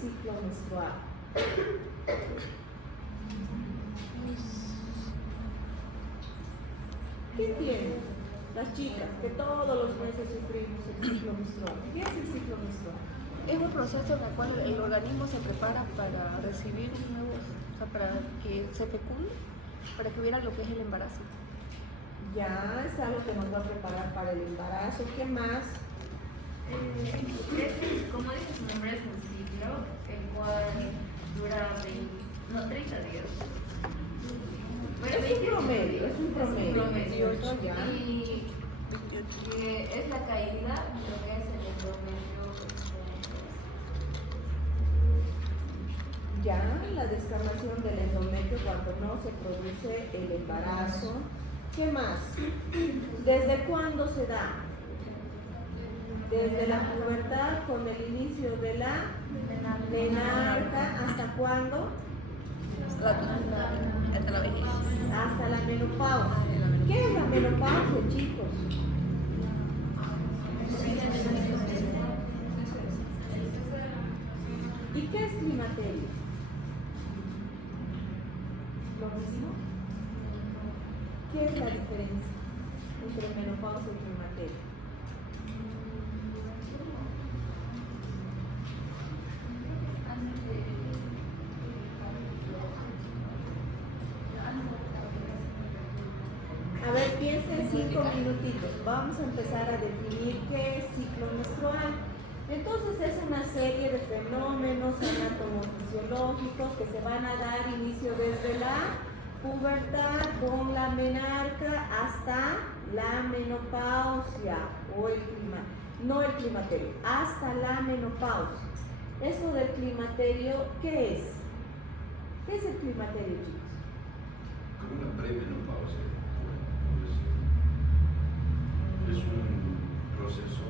ciclo menstrual? ¿Qué tienen las chicas que todos los meses sufrimos el ciclo menstrual? ¿Qué es el ciclo menstrual? Es un proceso en el cual el organismo se prepara para recibir un nuevo, o sea, para que se fecunde, para que hubiera lo que es el embarazo. Ya es algo que nos va a preparar para el embarazo. ¿Qué más? Como dice su nombre, es un ciclo, el cual dura 30 días. Bueno, Es un promedio, es un promedio. Ya. Y es la caída de lo que es el endometrio. Ya, la descamación del endometrio cuando no se produce el embarazo. ¿Qué más? ¿Desde cuándo se da? Desde la pubertad con el inicio de la menarca, ¿hasta cuándo? Hasta la vejez. Hasta la menopausia. ¿Qué es la menopausia, chicos? ¿Y qué es climaterio? ¿Lo mismo? ¿Qué es la diferencia entre menopausia y climaterio? A ver, piensen 5 minutitos. Vamos a empezar a definir qué es ciclo menstrual. Entonces es una serie de fenómenos anatomofisiológicos que se van a dar inicio desde la pubertad con la menarca hasta la menopausia o el climaterio, hasta la menopausia. Eso del climaterio, ¿qué es? ¿Qué es el climaterio, chicos? Como una premenopausia. Es un proceso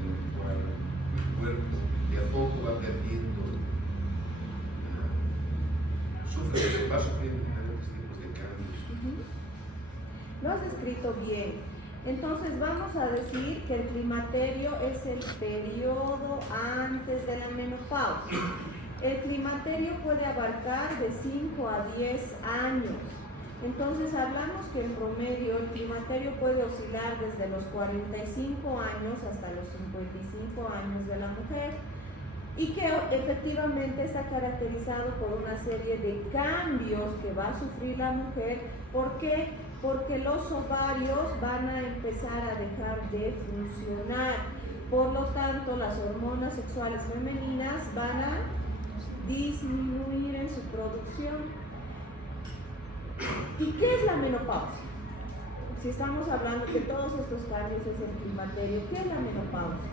en el cual el cuerpo de a poco va perdiendo, va sufriendo diferentes tipos de cambios. Lo has escrito bien. Entonces vamos a decir que el climaterio es el periodo antes de la menopausia. El climaterio puede abarcar de 5 a 10 años. Entonces hablamos que en promedio el climaterio puede oscilar desde los 45 años hasta los 55 años de la mujer y que efectivamente está caracterizado por una serie de cambios que va a sufrir la mujer. ¿Por qué? Porque los ovarios van a empezar a dejar de funcionar. Por lo tanto, las hormonas sexuales femeninas van a disminuir en su producción. ¿Y qué es la menopausia? Si estamos hablando que todos estos cambios es el climaterio, ¿qué es la menopausia?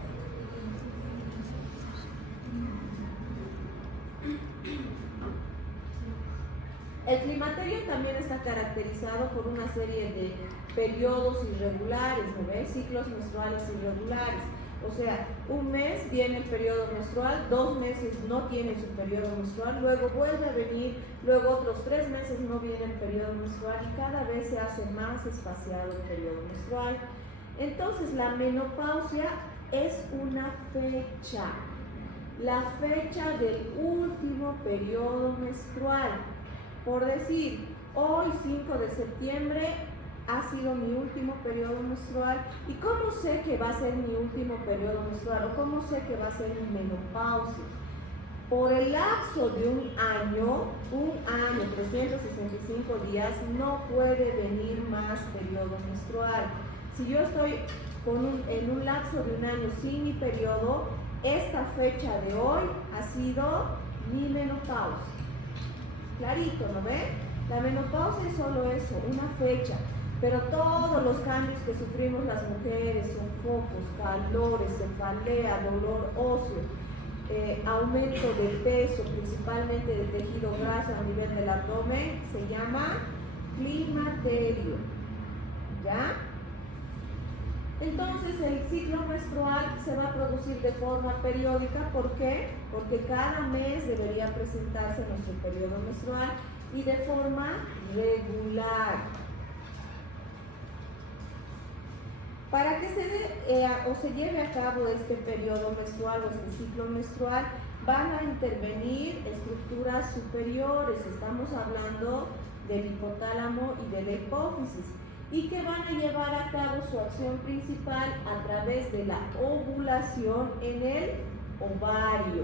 El climaterio también está caracterizado por una serie de periodos irregulares, ¿no ves? Ciclos menstruales irregulares. O sea, un mes viene el periodo menstrual, 2 meses no tiene su periodo menstrual, luego vuelve a venir, luego otros 3 meses no viene el periodo menstrual y cada vez se hace más espaciado el periodo menstrual. Entonces, la menopausia es una fecha, la fecha del último periodo menstrual. Por decir, hoy 5 de septiembre ha sido mi último periodo menstrual. ¿Y cómo sé que va a ser mi último periodo menstrual? ¿O cómo sé que va a ser mi menopausia? Por el lapso de un año, 365 días, no puede venir más periodo menstrual. Si yo estoy en un lapso de un año sin mi periodo, esta fecha de hoy ha sido mi menopausia. Clarito, ¿no ve? La menopausia es solo eso, una fecha. Pero todos los cambios que sufrimos las mujeres, sofocos, calores, cefalea, dolor óseo, aumento de peso, principalmente de tejido graso a nivel del abdomen, se llama climaterio. ¿Ya? Entonces el ciclo menstrual se va a producir de forma periódica. ¿Por qué? Porque cada mes debería presentarse nuestro periodo menstrual y de forma regular. Para que se lleve a cabo este periodo menstrual o este ciclo menstrual, van a intervenir estructuras superiores, estamos hablando del hipotálamo y de la hipófisis, y que van a llevar a cabo su acción principal a través de la ovulación en el ovario.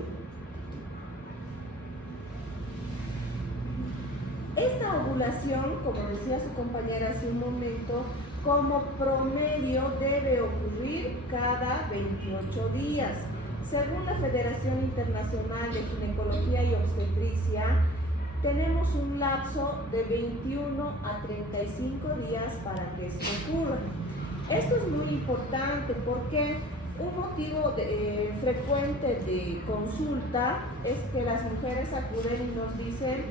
Esta ovulación, como decía su compañera hace un momento, como promedio debe ocurrir cada 28 días. Según la Federación Internacional de Ginecología y Obstetricia, tenemos un lapso de 21 a 35 días para que esto ocurra. Esto es muy importante porque un motivo frecuente de consulta es que las mujeres acuden y nos dicen: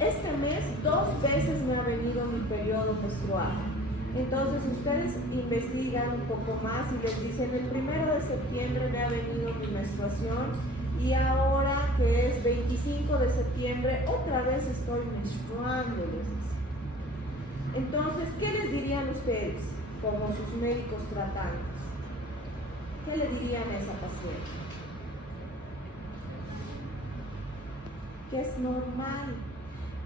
este mes 2 veces me ha venido mi periodo menstrual. Entonces ustedes investigan un poco más y les dicen: el 1 de septiembre me ha venido mi menstruación y ahora que es 25 de septiembre otra vez estoy menstruando, les dice. Entonces, ¿qué les dirían ustedes como sus médicos tratantes? ¿Qué le dirían a esa paciente? Que es normal,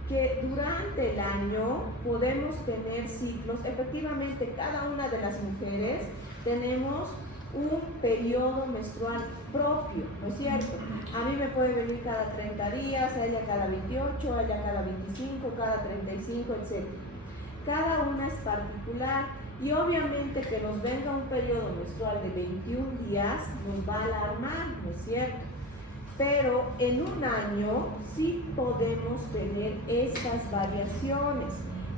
que durante el año podemos tener ciclos. Efectivamente, cada una de las mujeres tenemos un periodo menstrual propio, ¿no es cierto? A mí me puede venir cada 30 días, a ella cada 28, a ella cada 25, cada 35, etc. Cada una es particular y obviamente que nos venga un periodo menstrual de 21 días nos va a alarmar, ¿no es cierto? Pero en un año sí podemos tener estas variaciones.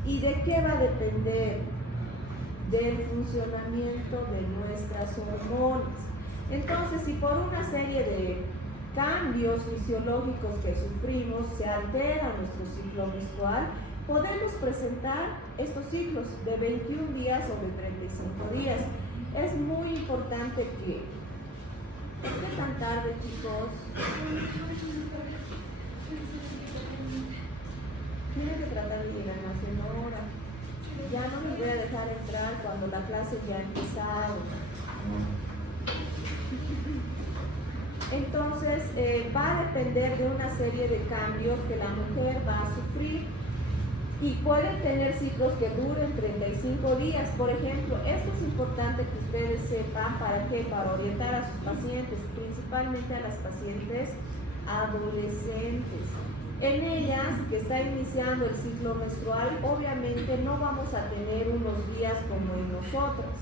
¿Y de qué va a depender? Del funcionamiento de nuestras hormonas. Entonces, si por una serie de cambios fisiológicos que sufrimos se altera nuestro ciclo menstrual, podemos presentar estos ciclos de 21 días o de 35 días. Es muy importante que... ¿Por qué tan tarde, chicos? Tienen que tratar de llegar más en hora. Ya no les voy a dejar entrar cuando la clase ya ha empezado. Entonces, va a depender de una serie de cambios que la mujer va a sufrir y pueden tener ciclos que duren 35 días. Por ejemplo, esto es importante que ustedes sepan. ¿Para qué? Para orientar a sus pacientes, principalmente a las pacientes adolescentes. En ellas, que está iniciando el ciclo menstrual, obviamente no vamos a tener unos días como en nosotras.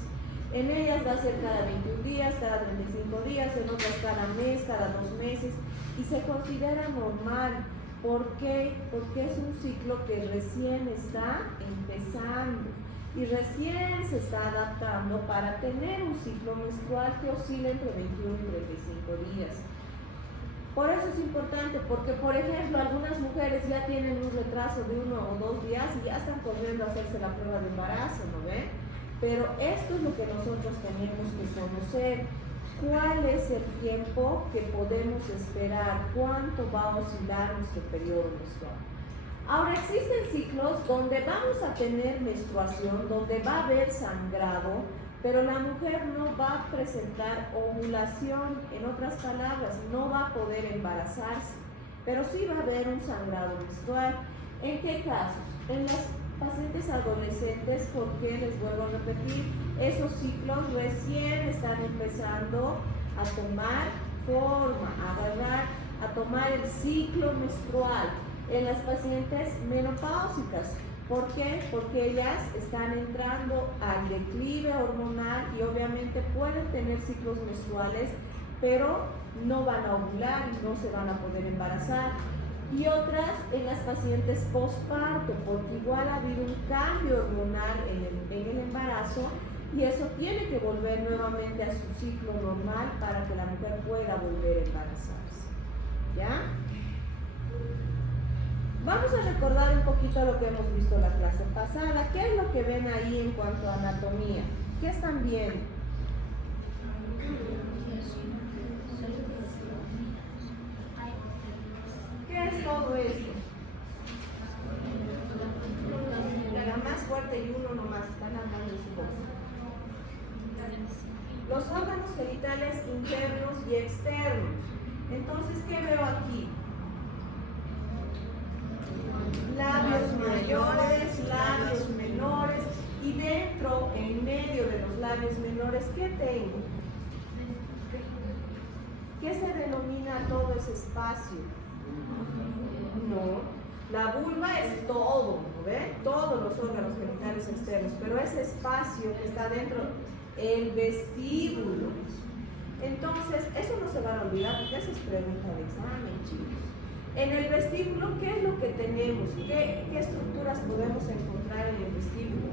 En ellas va a ser cada 21 días, cada 35 días, en otras cada mes, cada 2 meses, y se considera normal. ¿Por qué? Porque es un ciclo que recién está empezando y recién se está adaptando para tener un ciclo menstrual que oscila entre 21 y 35 días. Por eso es importante, porque por ejemplo algunas mujeres ya tienen un retraso de 1 o 2 días y ya están corriendo a hacerse la prueba de embarazo, ¿no ven? Pero esto es lo que nosotros tenemos que conocer. ¿Cuál es el tiempo que podemos esperar? ¿Cuánto va a oscilar nuestro periodo menstrual? Ahora, existen ciclos donde vamos a tener menstruación, donde va a haber sangrado, pero la mujer no va a presentar ovulación. En otras palabras, no va a poder embarazarse, pero sí va a haber un sangrado menstrual. ¿En qué casos? En las pacientes adolescentes, porque les vuelvo a repetir, esos ciclos recién están empezando a tomar forma, a tomar el ciclo menstrual. En las pacientes menopáusicas, ¿por qué? Porque ellas están entrando al declive hormonal y obviamente pueden tener ciclos menstruales, pero no van a ovular y no se van a poder embarazar. Y otras en las pacientes posparto, porque igual ha habido un cambio hormonal en el embarazo y eso tiene que volver nuevamente a su ciclo normal para que la mujer pueda volver a embarazarse. ¿Ya? Vamos a recordar un poquito lo que hemos visto la clase pasada. ¿Qué es lo que ven ahí en cuanto a anatomía? ¿Qué están viendo? ¿Qué es todo esto? La más fuerte y uno nomás, están hablando de su voz. Los órganos genitales internos y externos. Entonces, ¿qué veo aquí? Labios mayores, labios menores, y dentro, en medio de los labios menores, ¿qué tengo? ¿Qué se denomina todo ese espacio? No, la vulva es todo, ¿no ve? Todos los órganos genitales externos, pero ese espacio que está dentro, el vestíbulo. Entonces, eso no se van a olvidar porque esa es pregunta de examen, chicos. En el vestíbulo, ¿qué es lo que tenemos? ¿Qué estructuras podemos encontrar en el vestíbulo?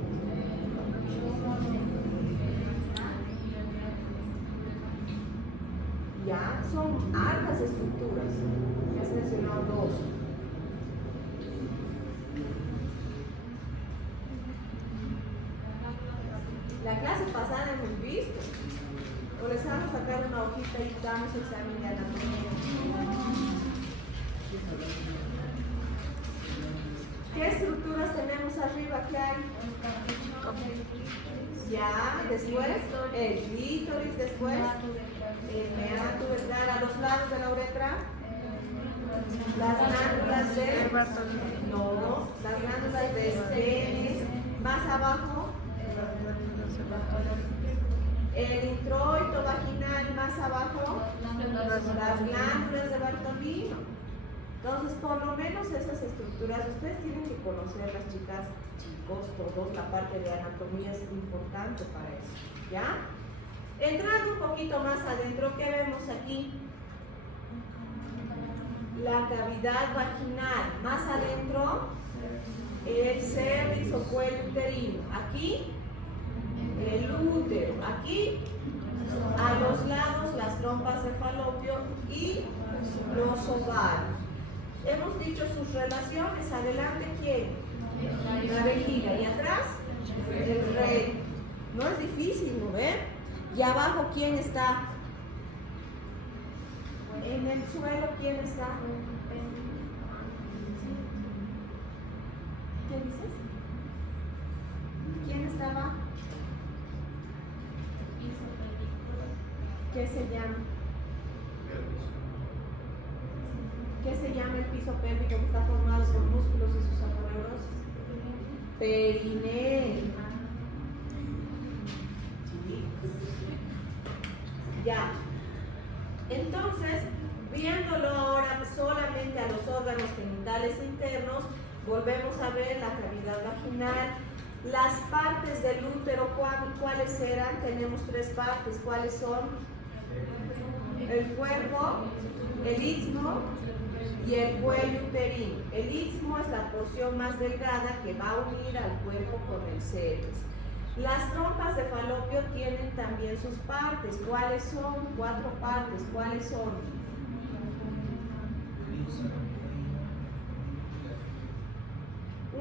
Ya, son hartas estructuras. Ya has mencionado dos. La clase pasada hemos visto. O les vamos a sacar una hojita y damos examen de anatomía. ¿Qué estructuras tenemos arriba? ¿Qué hay? Ya, después el clítoris, después el meato ventral, a los lados de la uretra, las glándulas de no, las glándulas de Stennis, más abajo el introito vaginal, más abajo las glándulas de Bartolino. Entonces, por lo menos esas estructuras, ustedes tienen que conocerlas, chicas, chicos, todos, la parte de anatomía es importante para eso, ¿ya? Entrando un poquito más adentro, ¿qué vemos aquí? La cavidad vaginal, más adentro, el cervix o cuello uterino, aquí, el útero, aquí, a los lados, las trompas de falopio y los ovarios. Hemos dicho sus relaciones. Adelante, ¿quién? La vejiga. Y atrás, el rey. No es difícil, ¿no ven? Y abajo, ¿quién está? En el suelo, ¿quién está? ¿Qué dices? ¿Quién está abajo? ¿Qué se llama? ¿Qué se llama el piso pélvico que está formado por músculos y sus aponeurosis? Perineo. Ya. Entonces, viéndolo ahora solamente a los órganos genitales internos, volvemos a ver la cavidad vaginal. Las partes del útero, ¿cuáles eran? Tenemos tres partes. ¿Cuáles son? El cuerpo, el istmo y el cuello uterino. El istmo es la porción más delgada que va a unir al cuerpo con el cervix. Las trompas de falopio tienen también sus partes. ¿Cuáles son? 4 partes. ¿Cuáles son?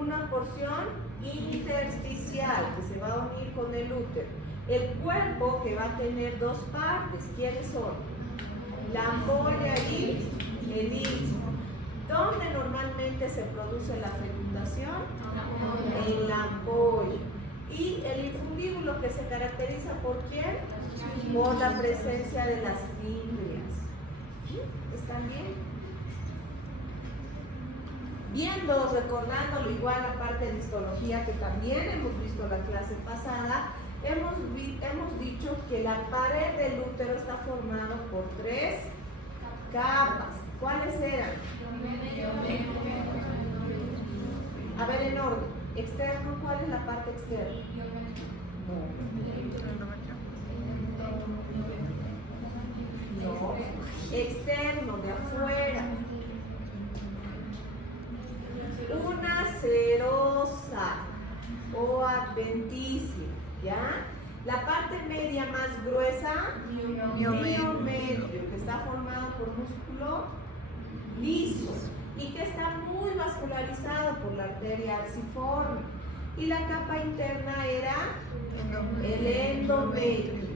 Una porción intersticial que se va a unir con el útero. El cuerpo que va a tener 2 partes. ¿Quiénes son? La ampolla y el istmo. ¿Dónde normalmente se produce la fecundación? En la ampolla. Y el infundíbulo, que se caracteriza por ¿quién? Por la presencia de las fimbrias. ¿Están bien? Viendo, recordándolo igual la parte de histología que también hemos visto la clase pasada, hemos dicho que la pared del útero está formada por 3 capas. ¿Cuáles eran? A ver, en orden. Externo, ¿cuál es la parte externa? No. Externo, de afuera. Una serosa o adventicia, ¿ya? La parte media más gruesa, miometrio, que está formado por músculo liso y que está muy vascularizado por la arteria arciforme. Y la capa interna era el endometrio.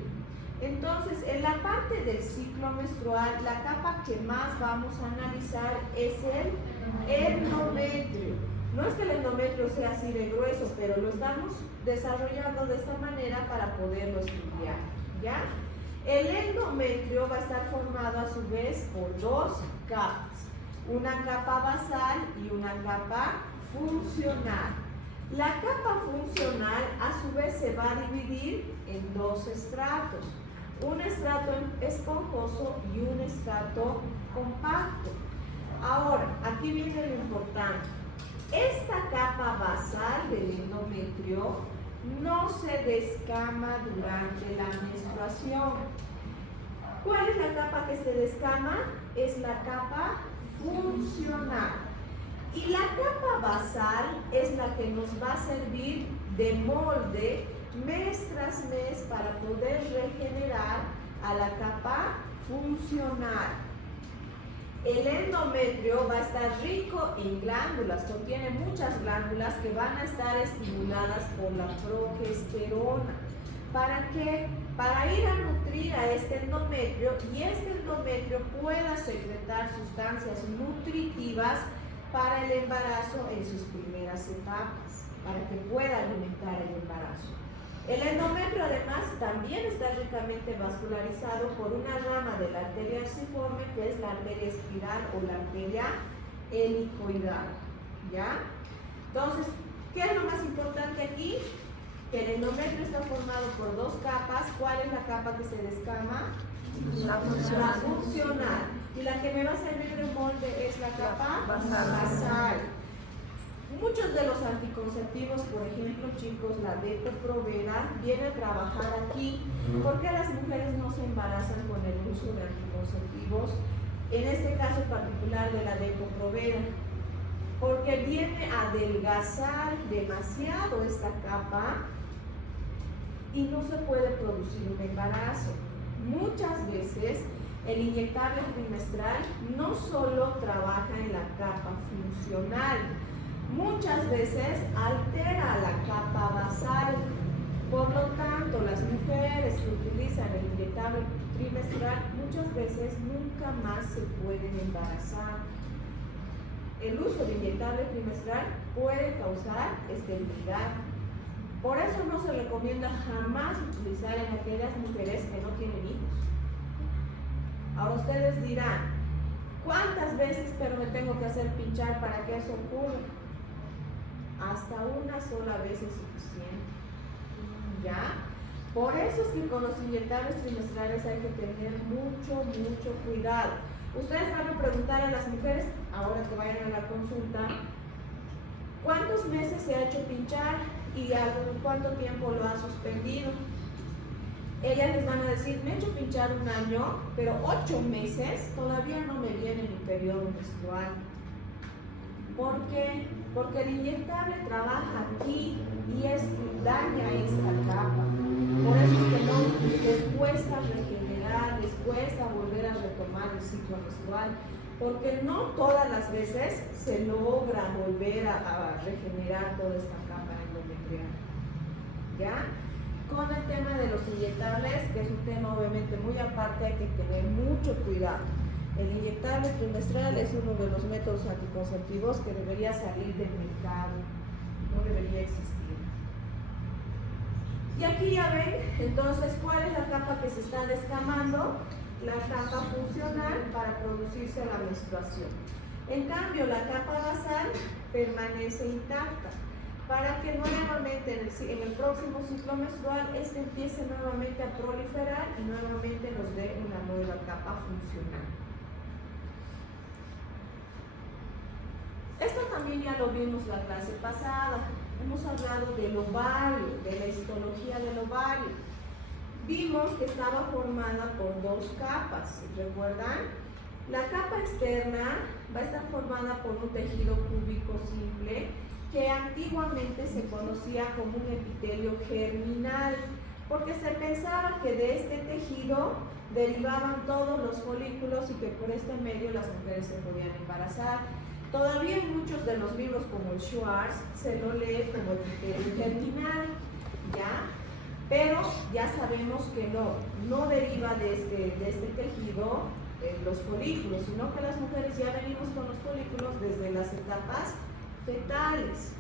Entonces, en la parte del ciclo menstrual, la capa que más vamos a analizar es el endometrio. No es que el endometrio sea así de grueso, pero lo estamos desarrollando de esta manera para poderlo estudiar, ¿ya? El endometrio va a estar formado a su vez por dos capas, una capa basal y una capa funcional. La capa funcional a su vez se va a dividir en dos estratos, un estrato esponjoso y un estrato compacto. Ahora, aquí viene lo importante. Esta capa basal del endometrio no se descama durante la menstruación. ¿Cuál es la capa que se descama? Es la capa funcional. Y la capa basal es la que nos va a servir de molde mes tras mes para poder regenerar a la capa funcional. El endometrio va a estar rico en glándulas, contiene muchas glándulas que van a estar estimuladas por la progesterona. ¿Para qué? Para ir a nutrir a este endometrio y este endometrio pueda secretar sustancias nutritivas para el embarazo en sus primeras etapas, para que pueda alimentar el embarazo. El endometrio además también está ricamente vascularizado por una rama de la arteria arciforme que es la arteria espiral o la arteria helicoidal, ¿ya? Entonces, ¿qué es lo más importante aquí? Que el endometrio está formado por dos capas. ¿Cuál es la capa que se descama? La funcional. La funcional. Y la que me va a servir de molde es la capa basal. Muchos de los anticonceptivos, por ejemplo, chicos, la Depo-Provera viene a trabajar aquí porque las mujeres no se embarazan con el uso de anticonceptivos, en este caso particular de la Depo-Provera, porque viene a adelgazar demasiado esta capa y no se puede producir un embarazo. Muchas veces el inyectable trimestral no solo trabaja en la capa funcional, muchas veces altera la capa basal. Por lo tanto, las mujeres que utilizan el inyectable trimestral muchas veces nunca más se pueden embarazar. El uso de inyectable trimestral puede causar esterilidad. Por eso no se recomienda jamás utilizar en aquellas mujeres que no tienen hijos. Ahora ustedes dirán, ¿cuántas veces pero me tengo que hacer pinchar para que eso ocurra? Hasta una sola vez es suficiente, ¿ya? Por eso es que con los inyectables trimestrales hay que tener mucho cuidado. Ustedes van a preguntar a las mujeres, ahora que vayan a la consulta, ¿cuántos meses se ha hecho pinchar y cuánto tiempo lo ha suspendido? Ellas les van a decir, me he hecho pinchar 1 año, pero 8 meses todavía no me viene mi periodo menstrual. ¿Por qué? Porque el inyectable trabaja aquí y daña esta capa. Por eso es que les cuesta regenerar, les cuesta volver a retomar el ciclo menstrual, porque no todas las veces se logra volver a regenerar toda esta capa endometrial. ¿Ya? Con el tema de los inyectables, que es un tema obviamente muy aparte, hay que tener mucho cuidado. El inyectable trimestral es uno de los métodos anticonceptivos que debería salir del mercado, no debería existir. Y aquí ya ven, entonces, ¿cuál es la capa que se está descamando? La capa funcional para producirse la menstruación. En cambio, la capa basal permanece intacta para que nuevamente en el próximo ciclo menstrual empiece nuevamente a proliferar y nuevamente nos dé una nueva capa funcional. Esto también ya lo vimos la clase pasada. Hemos hablado del ovario, de la histología del ovario. Vimos que estaba formada por dos capas, ¿recuerdan? La capa externa va a estar formada por un tejido púbico simple que antiguamente se conocía como un epitelio germinal, porque se pensaba que de este tejido derivaban todos los folículos y que por este medio las mujeres se podían embarazar. Todavía en muchos de los libros como el Schwartz se lo lee como epitelio germinal, ¿ya? Pero ya sabemos que no deriva de este tejido los folículos, sino que las mujeres ya venimos con los folículos desde las etapas fetales.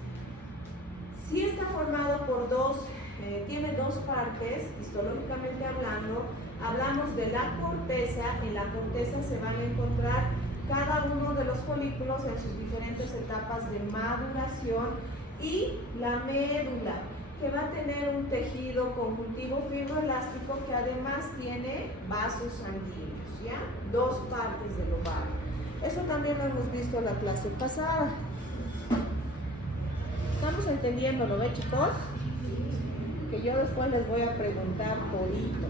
Sí está formado por dos tiene dos partes, histológicamente hablando. Hablamos de la corteza. En la corteza se van a encontrar cada uno de los folículos en sus diferentes etapas de maduración, y la médula, que va a tener un tejido conjuntivo fibroelástico que además tiene vasos sanguíneos, ¿ya? Dos partes del ovario. Eso también lo hemos visto en la clase pasada. ¿Estamos entendiendo, no ve, chicos? Que yo después les voy a preguntar todito.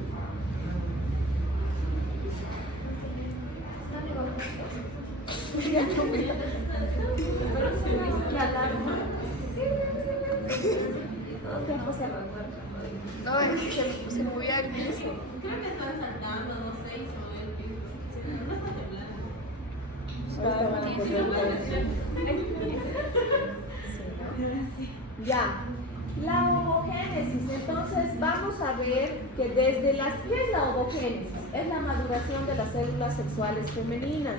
No, es que se movía el piso. Creo que están saltando, no sé, y se mueve el piso. Sí, no está temblando. Ahorita van a poner ya, la ovogénesis. Entonces vamos a ver que desde las... ¿Qué es la ovogénesis? Es la maduración de las células sexuales femeninas.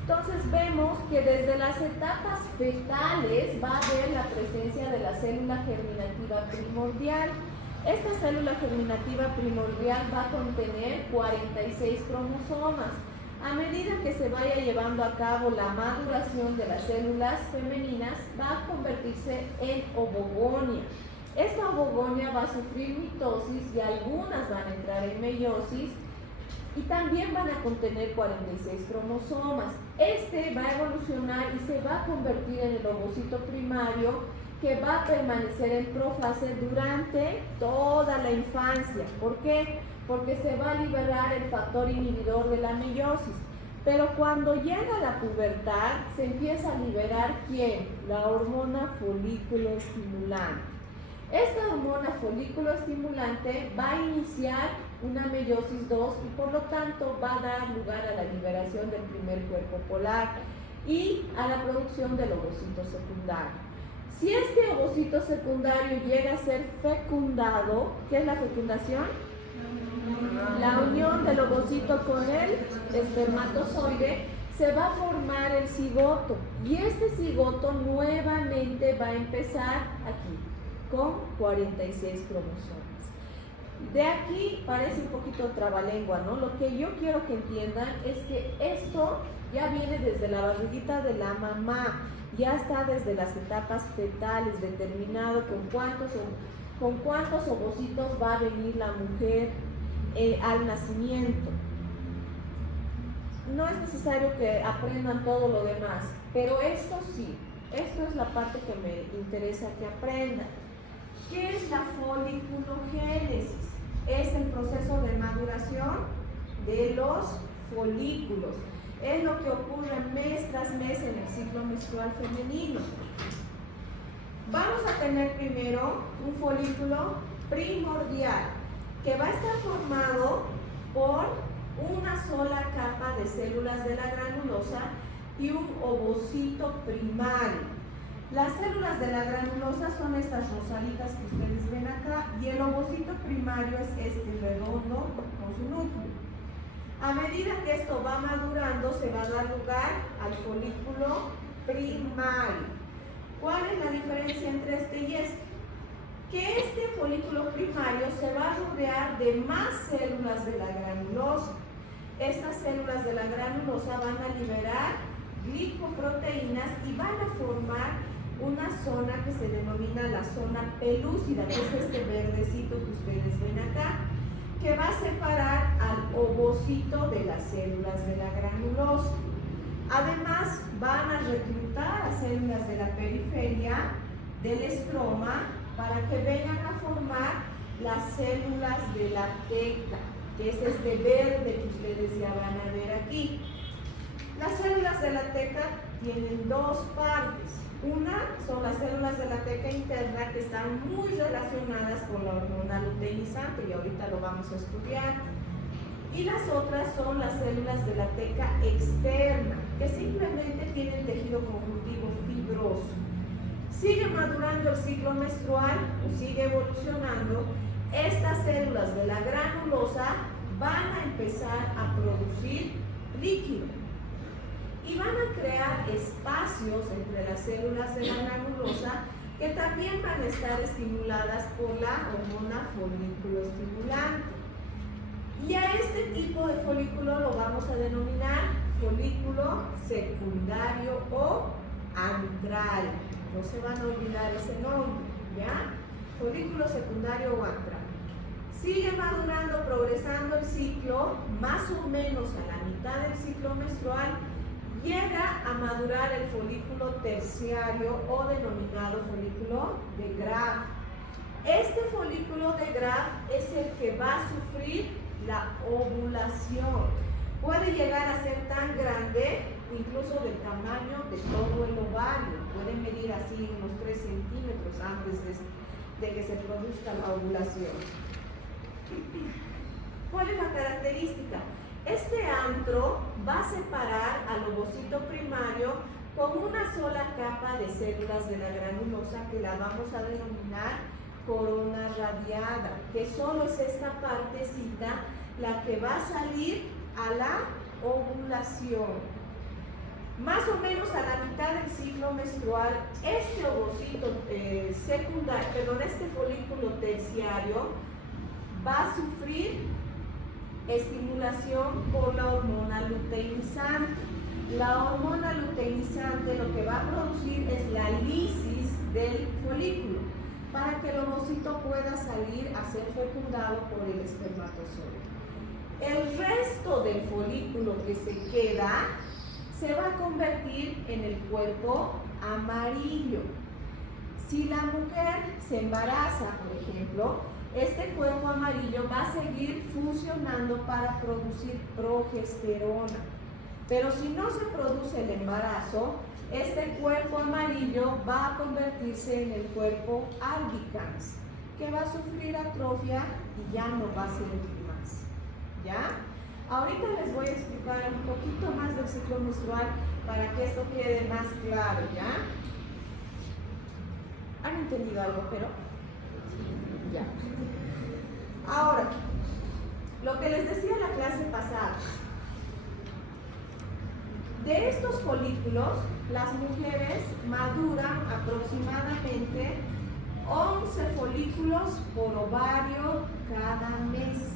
Entonces vemos que desde las etapas fetales va a haber la presencia de la célula germinativa primordial. Esta célula germinativa primordial va a contener 46 cromosomas. A medida que se vaya llevando a cabo la maduración de las células femeninas, va a convertirse en ovogonia. Esta ovogonia va a sufrir mitosis y algunas van a entrar en meiosis, y también van a contener 46 cromosomas. Este va a evolucionar y se va a convertir en el ovocito primario, que va a permanecer en profase durante toda la infancia. ¿Por qué? Porque se va a liberar el factor inhibidor de la meiosis. Pero cuando llega la pubertad, se empieza a liberar ¿quién? La hormona folículo estimulante. Esta hormona folículo estimulante va a iniciar una meiosis 2 y por lo tanto va a dar lugar a la liberación del primer cuerpo polar y a la producción del ovocito secundario. Si este ovocito secundario llega a ser fecundado, ¿qué es la fecundación? La unión del ovocito con el espermatozoide, se va a formar el cigoto, y este cigoto nuevamente va a empezar aquí con 46 cromosomas. De aquí parece un poquito trabalengua, ¿no? Lo que yo quiero que entiendan es que esto ya viene desde la barriguita de la mamá, ya está desde las etapas fetales determinado con cuántos ovocitos va a venir la mujer al nacimiento. No es necesario que aprendan todo lo demás, pero esto sí, esto es la parte que me interesa que aprendan. ¿Qué es la foliculogénesis? Es el proceso de maduración de los folículos. Es lo que ocurre mes tras mes en el ciclo menstrual femenino. Vamos a tener primero un folículo primordial, que va a estar formado por una sola capa de células de la granulosa y un ovocito primario. Las células de la granulosa son estas rosaditas que ustedes ven acá, y el ovocito primario es este redondo con su núcleo. A medida que esto va madurando, se va a dar lugar al folículo primario. ¿Cuál es la diferencia entre este y este? Que este folículo primario se va a rodear de más células de la granulosa. Estas células de la granulosa van a liberar glicoproteínas y van a formar una zona que se denomina la zona pelúcida, que es este verdecito que ustedes ven acá, que va a separar al ovocito de las células de la granulosa. Además, van a reclutar a células de la periferia del estroma para que vengan a formar las células de la teca, que es este verde que ustedes ya van a ver aquí. Las células de la teca tienen dos partes. Una son las células de la teca interna, que están muy relacionadas con la hormona luteinizante, y ahorita lo vamos a estudiar. Y las otras son las células de la teca externa, que simplemente tienen tejido conjuntivo fibroso. Sigue madurando el ciclo menstrual o sigue evolucionando. Estas células de la granulosa van a empezar a producir líquido y van a crear espacios entre las células de la granulosa que también van a estar estimuladas por la hormona folículo estimulante. Y a este tipo de folículo lo vamos a denominar folículo secundario o antral. No se van a olvidar ese nombre, ¿ya? Folículo secundario o antral. Sigue madurando, progresando el ciclo, más o menos a la mitad del ciclo menstrual, llega a madurar el folículo terciario o denominado folículo de Graf. Este folículo de Graf es el que va a sufrir la ovulación. Puede llegar a ser tan grande, incluso del tamaño de todo el ovario. Puede medir así unos 3 centímetros antes de que se produzca la ovulación. ¿Cuál es la característica? Este antro va a separar al ovocito primario con una sola capa de células de la granulosa que la vamos a denominar corona radiada, que solo es esta partecita la que va a salir a la ovulación. Más o menos a la mitad del ciclo menstrual, este ovocito este folículo terciario va a sufrir estimulación por la hormona luteinizante. La hormona luteinizante lo que va a producir es la lisis del folículo para que el ovocito pueda salir a ser fecundado por el espermatozoide. El resto del folículo que se queda se va a convertir en el cuerpo amarillo. Si la mujer se embaraza, por ejemplo, este cuerpo amarillo va a seguir funcionando para producir progesterona. Pero si no se produce el embarazo, este cuerpo amarillo va a convertirse en el cuerpo albicans, que va a sufrir atrofia y ya no va a servir más. ¿Ya? Ahorita les voy a explicar un poquito más del ciclo menstrual para que esto quede más claro, ¿ya? ¿Han entendido algo, pero? Ya. Ahora, lo que les decía en la clase pasada, de estos folículos, las mujeres maduran aproximadamente 11 folículos por ovario cada mes.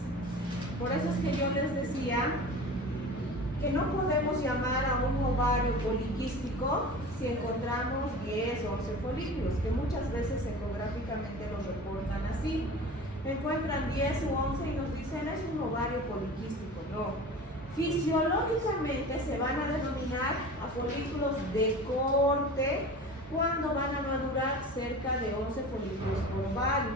Por eso es que yo les decía que no podemos llamar a un ovario poliquístico si encontramos 10 o 11 folículos, que muchas veces ecográficamente los reportan así. Encuentran 10 u 11 y nos dicen es un ovario poliquístico. No. Fisiológicamente se van a denominar a folículos de corte cuando van a madurar cerca de 11 folículos por ovario.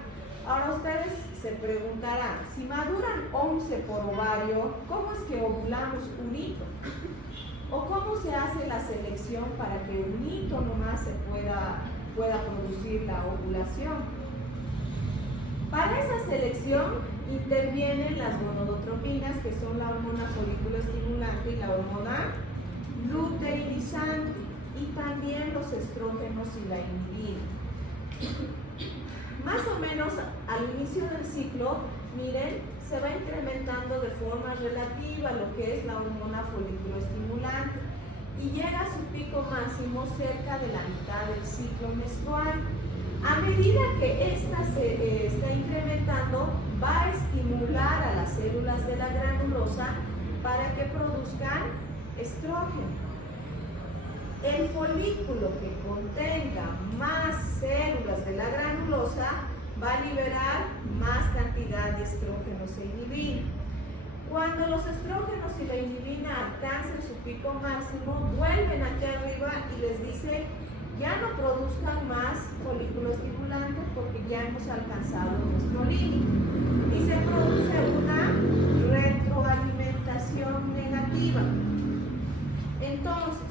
Ahora ustedes se preguntarán, si maduran 11 por ovario, ¿cómo es que ovulamos un hito? ¿O cómo se hace la selección para que un hito nomás se pueda producir la ovulación? Para esa selección intervienen las gonadotropinas, que son la hormona folículo estimulante y la hormona luteinizante, y también los estrógenos y la inhibina. Más o menos al inicio del ciclo, miren, se va incrementando de forma relativa lo que es la hormona folículo estimulante y llega a su pico máximo cerca de la mitad del ciclo menstrual. A medida que esta se está incrementando, va a estimular a las células de la granulosa para que produzcan estrógeno. El folículo que contenga más células de la granulosa va a liberar más cantidad de estrógenos e inhibina. Cuando los estrógenos y la inhibina alcancen su pico máximo, vuelven aquí arriba y les dice ya no produzcan más folículo estimulante porque ya hemos alcanzado nuestro límite. Y se produce una retroalimentación negativa. Entonces,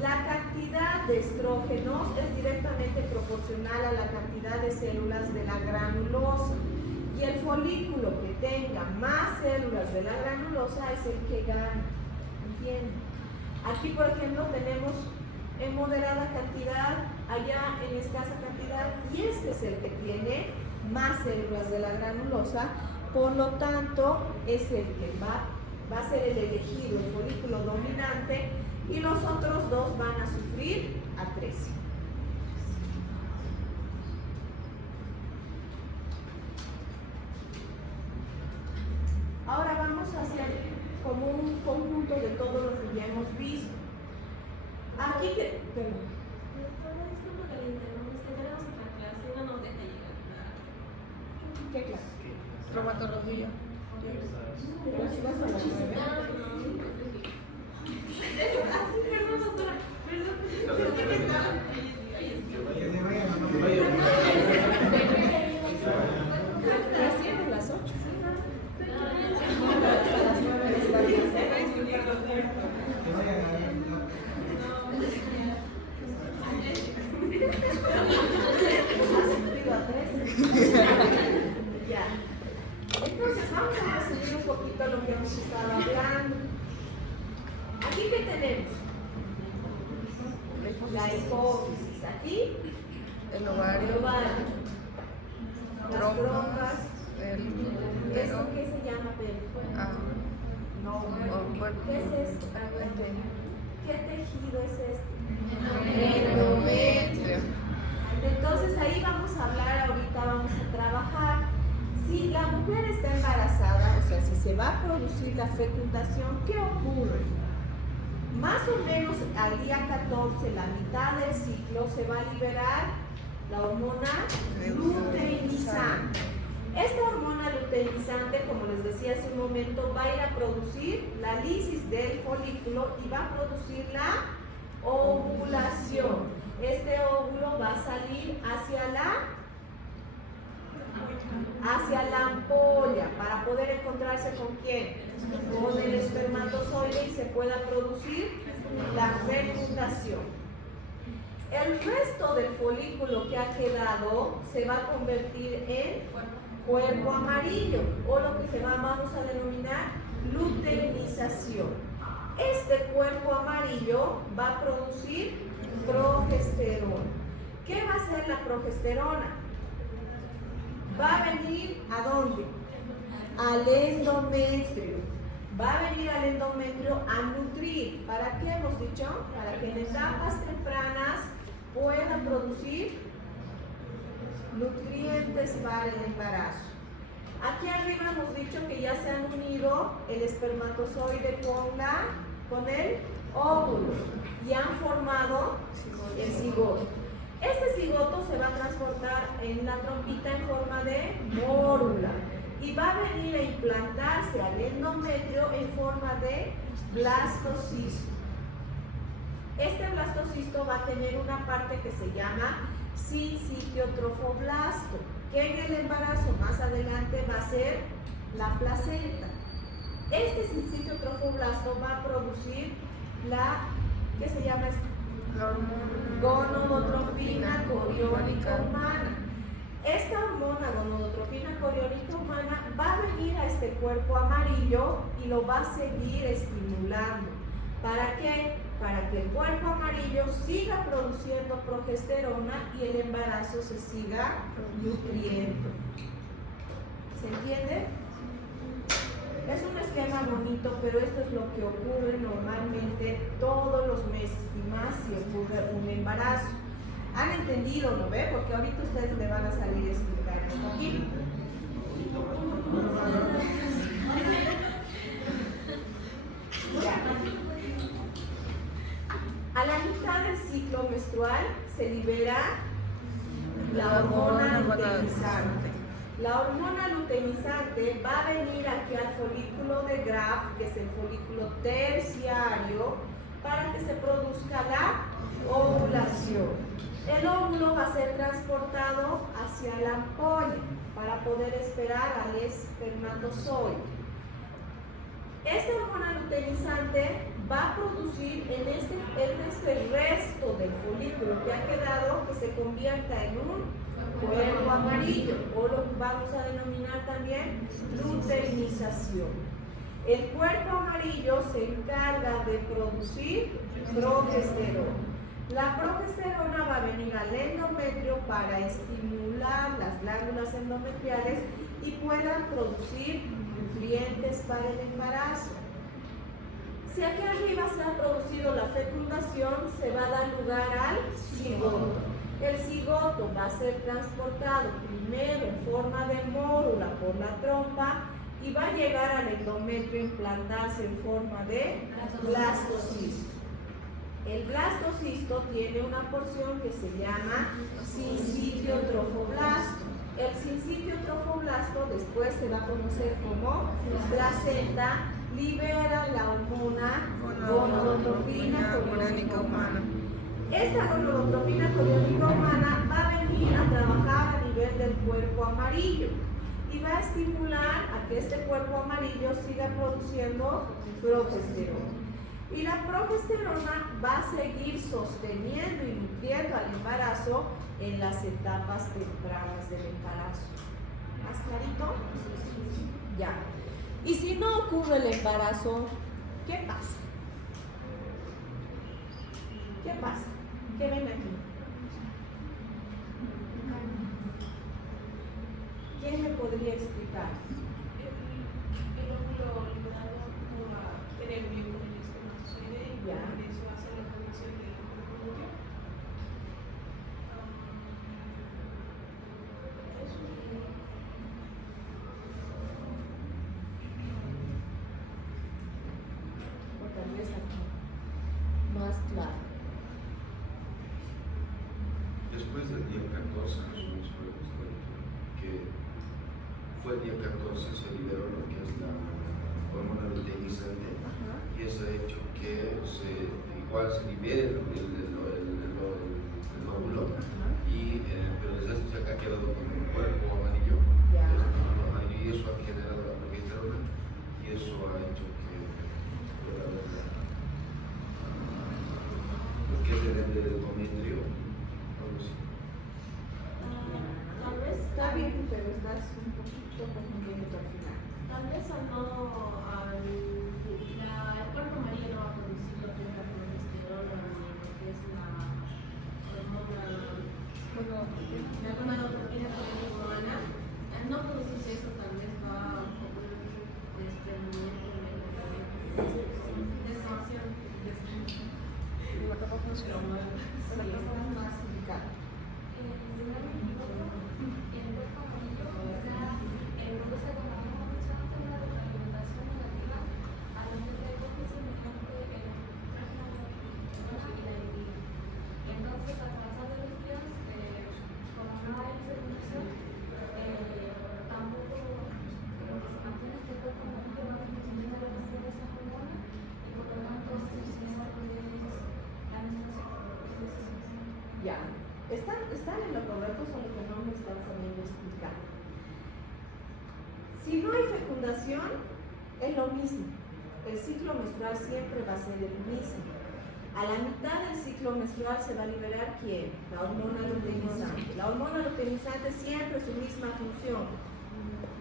la cantidad de estrógenos es directamente proporcional a la cantidad de células de la granulosa. Y el folículo que tenga más células de la granulosa es el que gana. ¿Entienden? Aquí, por ejemplo, tenemos en moderada cantidad, allá en escasa cantidad, y este es el que tiene más células de la granulosa, por lo tanto es el que va a ser el elegido, el folículo dominante, y los otros dos van a sufrir atresia. Ahora vamos a hacer como un conjunto de todo lo que ya hemos visto. Aquí que... Perdón. Disculpa que le interrumpa, es que tenemos otra clase y no nos deja llegar. ¿Qué clase? Traumatología. Pero si vas a las 9. Sí, perdón, doctora. Perdón. Es que me estaba. Recién a las 8. Hasta las 9 está bien. Ya. Entonces vamos a seguir un poquito lo que hemos estado hablando. Aquí que tenemos la hipófisis, aquí El ovario. el ovario, las trompas. El ¿Esto qué se llama pelo? Ah, No. bueno. ¿Qué es esto? ¿Qué tejido es este? Endometrio. Entonces ahí vamos a hablar, ahorita vamos a trabajar. Si la mujer está embarazada, o sea, si se va a producir la fecundación, ¿qué ocurre? Más o menos al día 14, la mitad del ciclo, se va a liberar la hormona luteinizante. Esta hormona luteinizante, como les decía hace un momento, va a ir a producir la lisis del folículo y va a producir la ovulación. Este óvulo va a salir hacia la ampolla para poder encontrarse con quién, con el espermatozoide y se pueda producir la fecundación. El resto del folículo que ha quedado se va a convertir en cuerpo amarillo o lo que vamos a denominar luteinización. Este cuerpo amarillo va a producir progesterona. ¿Qué va a hacer la progesterona? Va a venir ¿a dónde? Al endometrio. Va a venir al endometrio a nutrir. ¿Para qué hemos dicho? Para que en etapas tempranas pueda producir nutrientes para el embarazo. Aquí arriba hemos dicho que ya se han unido el espermatozoide con el óvulo y han formado el cigoto. Este cigoto se va a transportar en la trompita en forma de mórula y va a venir a implantarse al endometrio en forma de blastocisto. Este blastocisto va a tener una parte que se llama sincitiotrofoblasto, que en el embarazo más adelante va a ser la placenta. Este sincitiotrofoblasto va a producir la, ¿qué se llama esto? Gonadotropina coriónica humana. Esta hormona gonadotropina coriónica humana va a venir a este cuerpo amarillo y lo va a seguir estimulando. ¿Para qué? Para que el cuerpo amarillo siga produciendo progesterona y el embarazo se siga nutriendo. ¿Se entiende? Es un esquema bonito, pero esto es lo que ocurre normalmente todos los meses y más si ocurre un embarazo. ¿Han entendido, no ve? Porque ahorita ustedes le van a salir a explicar esto aquí. Ya. A la mitad del ciclo menstrual se libera la hormona luteinizante. La hormona luteinizante va a venir aquí al folículo de Graf, que es el folículo terciario, para que se produzca la ovulación. El óvulo va a ser transportado hacia la ampolla para poder esperar al espermatozoide. Esta hormona luteinizante va a producir en este resto del folículo que ha quedado que se convierta en un cuerpo amarillo, o lo vamos a denominar también luteinización. El cuerpo amarillo se encarga de producir progesterona. La progesterona va a venir al endometrio para estimular las glándulas endometriales y puedan producir nutrientes para el embarazo. Si aquí arriba se ha producido la fecundación, se va a dar lugar al cigoto. El cigoto va a ser transportado primero en forma de mórula por la trompa y va a llegar al endometrio a implantarse en forma de blastocisto. El blastocisto tiene una porción que se llama sincitio trofoblasto. El sincitio trofoblasto después se va a conocer como placenta, libera la hormona gonadotropina coriónica humana. Esta gonadotropina coriónica humana va a venir a trabajar a nivel del cuerpo amarillo y va a estimular a que este cuerpo amarillo siga produciendo progesterona. Y la progesterona va a seguir sosteniendo y nutriendo al embarazo en las etapas tempranas del embarazo. ¿Más clarito? Ya. Y si no ocurre el embarazo, ¿qué pasa? ¿Qué pasa? ¿Qué ven aquí? ¿Quién me podría explicar? El óvulo liberado no va a tener unión con el espermatozoide y Ya. por eso hace la formación del óvulo. O tal vez aquí. Más claro. Después del día 14, nosotros que fue el día 14, se liberó lo que es la hormona luteinizante y eso ha hecho que igual se libere el óvulo, pero desde esto se ha quedado con un cuerpo amarillo, y eso ha generado la progesterona y eso ha hecho que pueda haber lo que es el endometrio. Tal vez Está bien, pero estás un poquito confundiendo al final. Tal vez el cuerpo amarillo no va a producir lo que es la progesterona, lo que es la gonadotropina coriónica humana. Al no producirse eso, tal vez va a ocurrir desprendimiento de destrucción. La capa funcional. Más indicado. Ya, están en lo correcto, solo que no me están sabiendo explicar. Si no hay fecundación, es lo mismo. El ciclo menstrual siempre va a ser el mismo. A la mitad del ciclo menstrual se va a liberar ¿quién? La hormona luteinizante. La hormona luteinizante siempre es su misma función.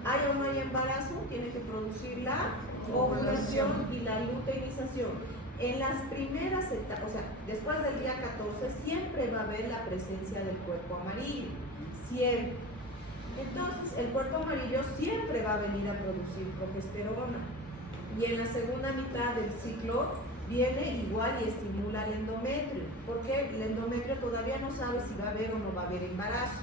Hay o no hay embarazo, tiene que producir la ovulación y la luteinización. En las primeras etapas, o sea, después del día 14, siempre va a haber la presencia del cuerpo amarillo. Siempre. Entonces, el cuerpo amarillo siempre va a venir a producir progesterona. Y en la segunda mitad del ciclo viene igual y estimula el endometrio, porque el endometrio todavía no sabe si va a haber o no va a haber embarazo.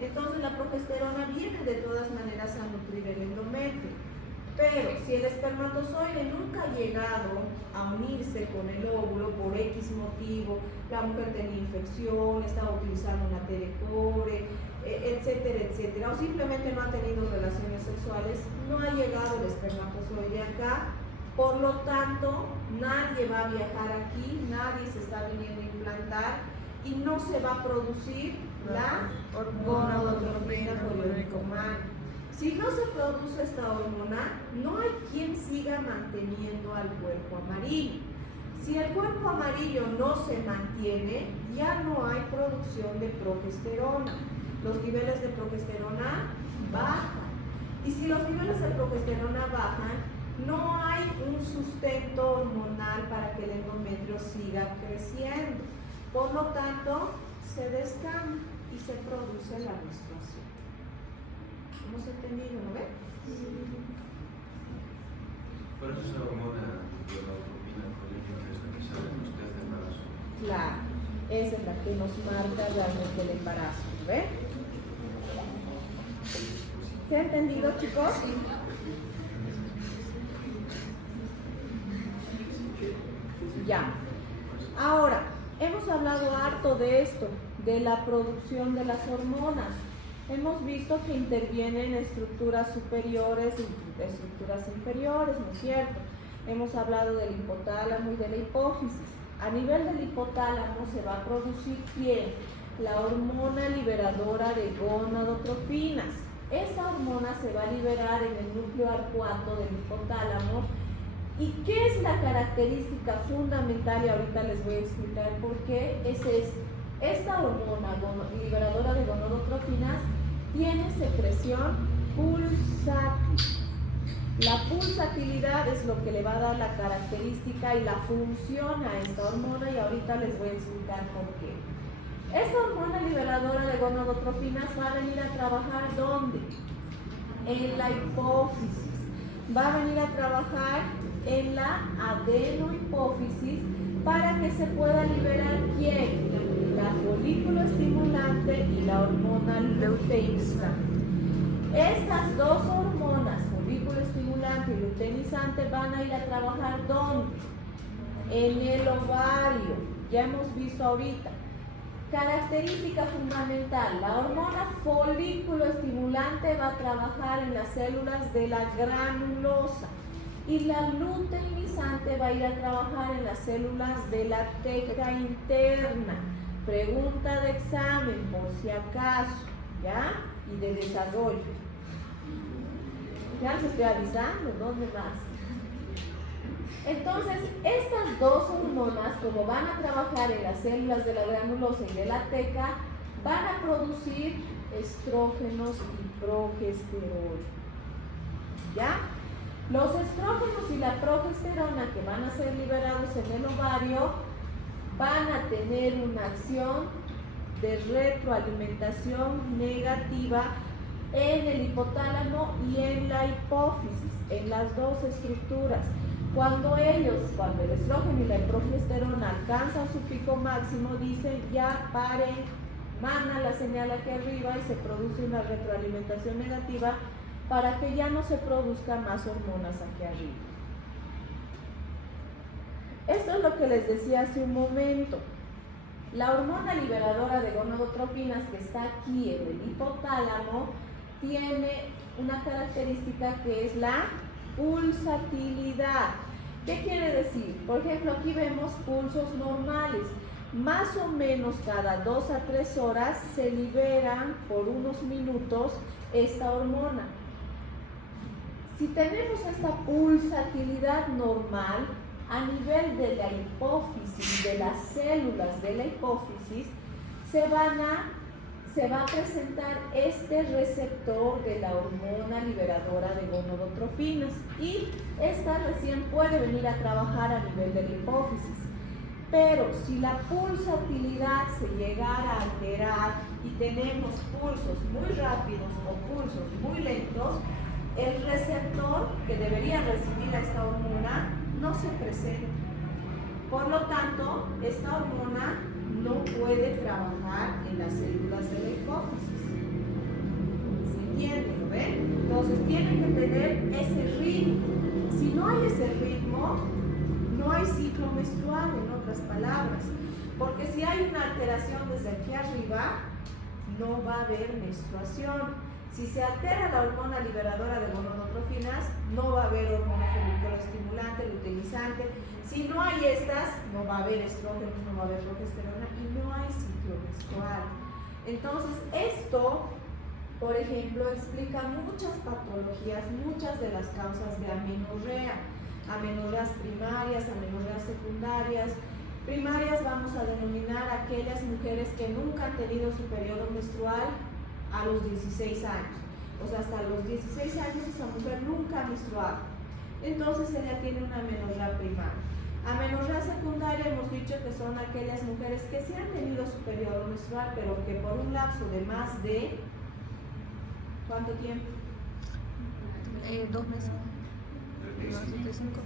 Entonces, la progesterona viene de todas maneras a nutrir el endometrio. Pero si el espermatozoide nunca ha llegado a unirse con el óvulo por X motivo, la mujer tenía infección, estaba utilizando una T de cobre, etcétera, etcétera, o simplemente no ha tenido relaciones sexuales, no ha llegado el espermatozoide acá, por lo tanto, nadie va a viajar aquí, nadie se está viniendo a implantar y no se va a producir la gonadotropina coriónica humana. Si no se produce esta hormona, no hay quien siga manteniendo al cuerpo amarillo. Si el cuerpo amarillo no se mantiene, ya no hay producción de progesterona. Los niveles de progesterona bajan. Y si los niveles de progesterona bajan, no hay un sustento hormonal para que el endometrio siga creciendo. Por lo tanto, se descama y se produce la menstruación. ¿Hemos entendido, no ven? Por eso esa hormona de la gonadotropina coriónica es la que sale en los test de embarazo. Claro, esa es la que nos marca realmente el embarazo, ¿ven? ¿Se ha entendido, chicos? Ya. Ahora, hemos hablado harto de esto, de la producción de las hormonas. Hemos visto que intervienen estructuras superiores y estructuras inferiores, ¿no es cierto? Hemos hablado del hipotálamo y de la hipófisis. A nivel del hipotálamo se va a producir ¿quién? La hormona liberadora de gonadotrofinas. Esta hormona se va a liberar en el núcleo arcuato del hipotálamo. ¿Y qué es la característica fundamental? Y ahorita les voy a explicar por qué. Esta hormona liberadora de gonadotrofinas tiene secreción pulsátil. La pulsatilidad es lo que le va a dar la característica y la función a esta hormona, y ahorita les voy a explicar por qué. Esta hormona liberadora de gonadotrofinas va a venir a trabajar ¿dónde? En la hipófisis. Va a venir a trabajar en la adenohipófisis para que se pueda liberar ¿quién? La folículo estimulante y la hormona luteinizante. Estas dos hormonas, folículo estimulante y luteinizante, van a ir a trabajar ¿dónde? En el ovario. Ya hemos visto ahorita. Característica fundamental: la hormona folículo estimulante va a trabajar en las células de la granulosa y la luteinizante va a ir a trabajar en las células de la teca interna. Pregunta de examen, por si acaso, ¿ya? Y de desarrollo. Ya les estoy avisando, ¿dónde más? Entonces, estas dos hormonas, como van a trabajar en las células de la granulosa y de la teca, van a producir estrógenos y progesterona. ¿Ya? Los estrógenos y la progesterona que van a ser liberados en el ovario van a tener una acción de retroalimentación negativa en el hipotálamo y en la hipófisis, en las dos estructuras. Cuando el estrógeno y la progesterona alcanzan su pico máximo, dicen ya paren, manda la señal aquí arriba y se produce una retroalimentación negativa para que ya no se produzcan más hormonas aquí arriba. Esto es lo que les decía hace un momento. La hormona liberadora de gonadotrofinas que está aquí en el hipotálamo tiene una característica que es la pulsatilidad. ¿Qué quiere decir? Por ejemplo, aquí vemos pulsos normales. Más o menos cada 2 a 3 horas se liberan por unos minutos esta hormona. Si tenemos esta pulsatilidad normal, a nivel de la hipófisis, de las células de la hipófisis, se va a presentar este receptor de la hormona liberadora de gonadotrofinas y esta recién puede venir a trabajar a nivel de la hipófisis. Pero si la pulsatilidad se llegara a alterar y tenemos pulsos muy rápidos o pulsos muy lentos, el receptor que debería recibir a esta hormona no se presenta. Por lo tanto, esta hormona no puede trabajar en las células de la hipófisis. ¿Se entiende? ¿Lo ven? Entonces tienen que tener ese ritmo. Si no hay ese ritmo, no hay ciclo menstrual, en otras palabras. Porque si hay una alteración desde aquí arriba, no va a haber menstruación. Si se altera la hormona liberadora de gonadotrofinas, no va a haber hormona folículo estimulante, luteinizante. Si no hay estas, no va a haber estrógenos, no va a haber progesterona y no hay ciclo menstrual. Entonces, esto, por ejemplo, explica muchas patologías, muchas de las causas de amenorrea. Amenorreas primarias, amenorreas secundarias. Primarias vamos a denominar a aquellas mujeres que nunca han tenido su periodo menstrual a los 16 años. O sea, hasta los 16 años esa mujer nunca ha menstruado. Entonces ella tiene una amenorrea primaria. Amenorrea secundaria hemos dicho que son aquellas mujeres que sí han tenido su periodo menstrual, pero que por un lapso de más de... ¿cuánto tiempo? 2 meses. 35.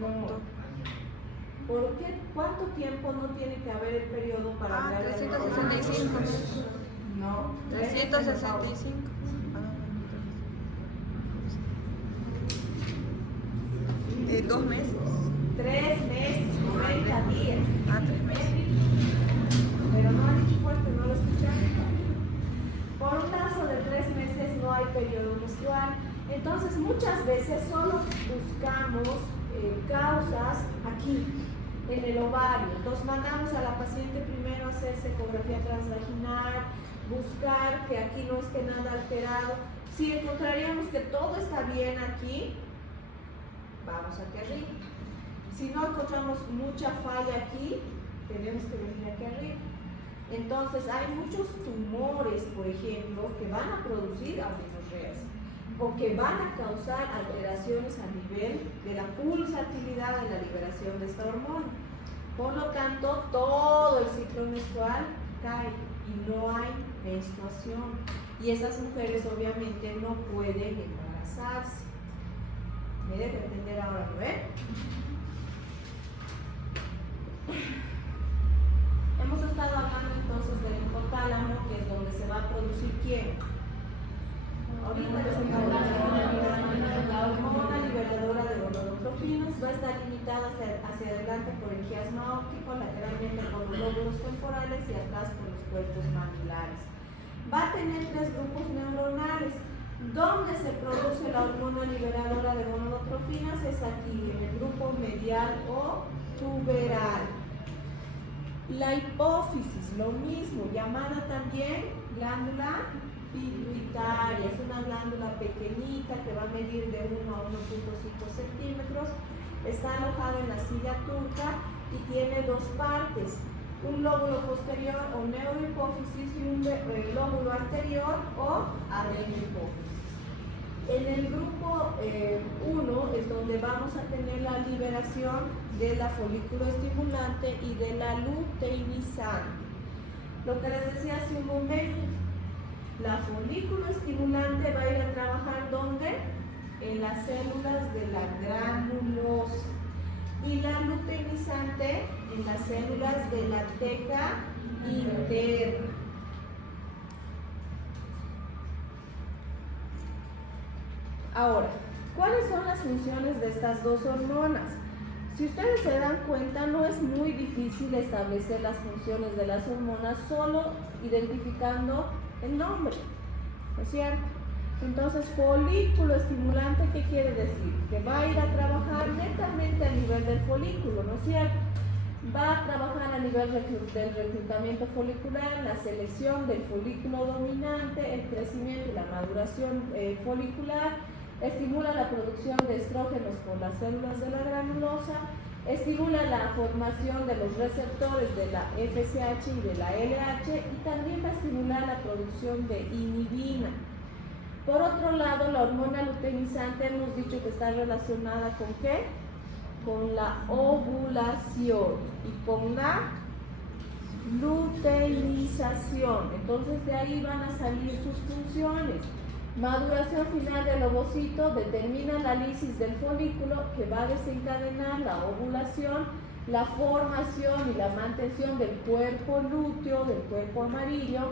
No. ¿Por qué? ¿Cuánto tiempo no tiene que haber el periodo para hablar de 365. No. 365. 2 meses. 3 meses, 90 periodo menstrual. Entonces muchas veces solo buscamos causas aquí, en el ovario. Entonces mandamos a la paciente primero a hacerse ecografía transvaginal, buscar que aquí no esté nada alterado. Si encontraríamos que todo está bien aquí, vamos aquí arriba. Si no encontramos mucha falla aquí, tenemos que venir aquí arriba. Entonces hay muchos tumores, por ejemplo, que van a producir amenorreas o que van a causar alteraciones a nivel de la pulsatilidad de la liberación de esta hormona. Por lo tanto, todo el ciclo menstrual cae y no hay menstruación. Y esas mujeres obviamente no pueden embarazarse. ¿Me dejo entender ahora, no? Hemos estado hablando entonces del hipotálamo, que es donde se va a producir ¿quién? Ahorita les la hormona liberadora de gonadotrofinas va a estar limitada hacia adelante por el quiasma óptico, lateralmente por los lóbulos temporales y atrás por los cuerpos mamulares. Va a tener 3 grupos neuronales. ¿Dónde se produce la hormona liberadora de gonadotrofinas? Es aquí, en el grupo medial o tuberal. La hipófisis, lo mismo, llamada también glándula pituitaria. Es una glándula pequeñita que va a medir de 1 a 1.5 centímetros. Está alojada en la silla turca y tiene 2 partes. Un lóbulo posterior o neurohipófisis y un lóbulo anterior o adenohipófisis. En el grupo 1 es donde vamos a tener la liberación de la folículo estimulante y de la luteinizante. Lo que les decía hace un momento, la folículo estimulante va a ir a trabajar ¿dónde? En las células de la granulosa. Y la luteinizante en las células de la teca interna. Ahora, ¿cuáles son las funciones de estas 2 hormonas? Si ustedes se dan cuenta, no es muy difícil establecer las funciones de las hormonas solo identificando el nombre, ¿no es cierto? Entonces, folículo estimulante, ¿qué quiere decir? Que va a ir a trabajar netamente a nivel del folículo, ¿no es cierto? Va a trabajar a nivel del reclutamiento folicular, la selección del folículo dominante, el crecimiento y la maduración folicular, estimula la producción de estrógenos por las células de la granulosa, estimula la formación de los receptores de la FSH y de la LH y también va a estimular la producción de inhibina. Por otro lado, la hormona luteinizante hemos dicho que está relacionada ¿con qué? Con la ovulación y con la luteinización. Entonces de ahí van a salir sus funciones. Maduración final del ovocito determina la lisis del folículo que va a desencadenar la ovulación, la formación y la mantención del cuerpo lúteo, del cuerpo amarillo.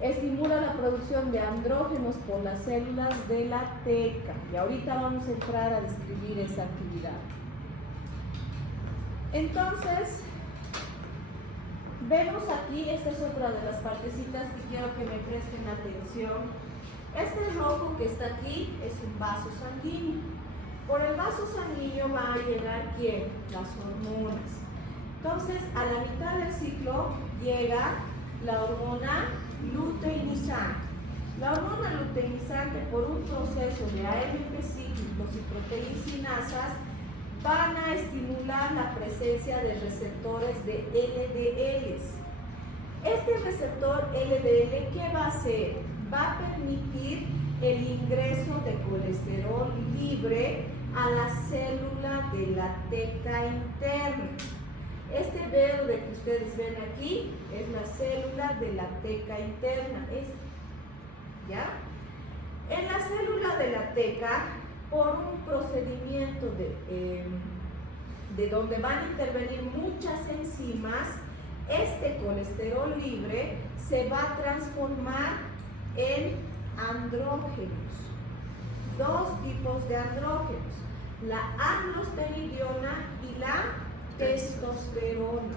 Estimula la producción de andrógenos por las células de la teca. Y ahorita vamos a entrar a describir esa actividad. Entonces, vemos aquí, esta es otra de las partecitas que quiero que me presten atención. Este rojo que está aquí es un vaso sanguíneo. Por el vaso sanguíneo va a llegar ¿quién? Las hormonas. Entonces, a la mitad del ciclo llega la hormona luteinizante. La hormona luteinizante, por un proceso de AMP cíclicos y proteincinasas, van a estimular la presencia de receptores de LDLs. Este receptor LDL, ¿qué va a hacer? Va a permitir el ingreso de colesterol libre a la célula de la teca interna. Este verde que ustedes ven aquí es la célula de la teca interna. ¿Ya? En la célula de la teca, por un procedimiento de donde van a intervenir muchas enzimas, este colesterol libre se va a transformar en andrógenos. 2 tipos de andrógenos, la androstenediona y la testosterona.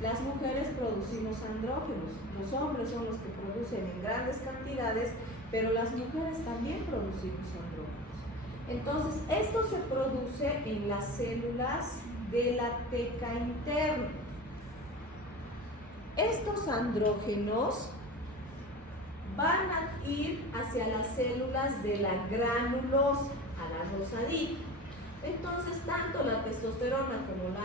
Las mujeres producimos andrógenos, los hombres son los que producen en grandes cantidades pero las mujeres también producimos andrógenos. Entonces, esto se produce en las células de la teca interna. Estos andrógenos van a ir hacia las células de la granulosa, a la rosadita. Entonces, tanto la testosterona como la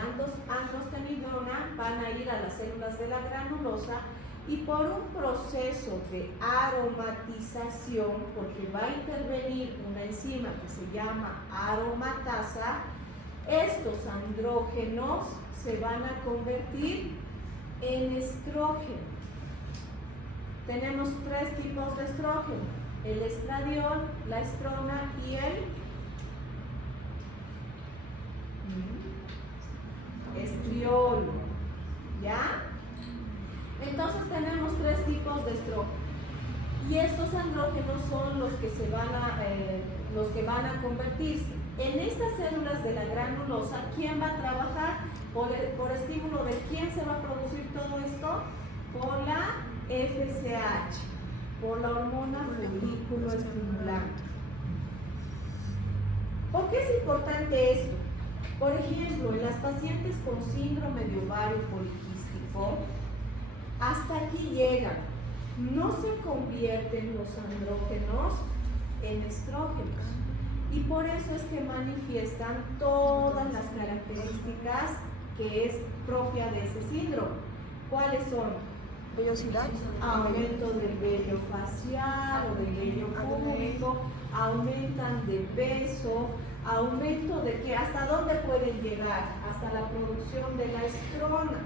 androstenediona van a ir a las células de la granulosa y por un proceso de aromatización, porque va a intervenir una enzima que se llama aromatasa, estos andrógenos se van a convertir en estrógeno. Tenemos 3 tipos de estrógeno: el estradiol, la estrona y el estriol. ¿Ya? Entonces tenemos 3 tipos de estrógeno. Y estos andrógenos son los que van a convertirse. En estas células de la granulosa, ¿quién va a trabajar? Por estímulo de quién se va a producir todo esto? Por la FSH, por la hormona folículo estimulante. ¿Por qué es importante esto? Por ejemplo, en las pacientes con síndrome de ovario poliquístico, hasta aquí llegan. No se convierten los andrógenos en estrógenos. Y por eso es que manifiestan todas las características que es propia de ese síndrome. ¿Cuáles son? Vellosidad, Aumento del vello facial o del vello púbico, aumentan de peso, aumento de que hasta dónde pueden llegar, hasta la producción de la estrona.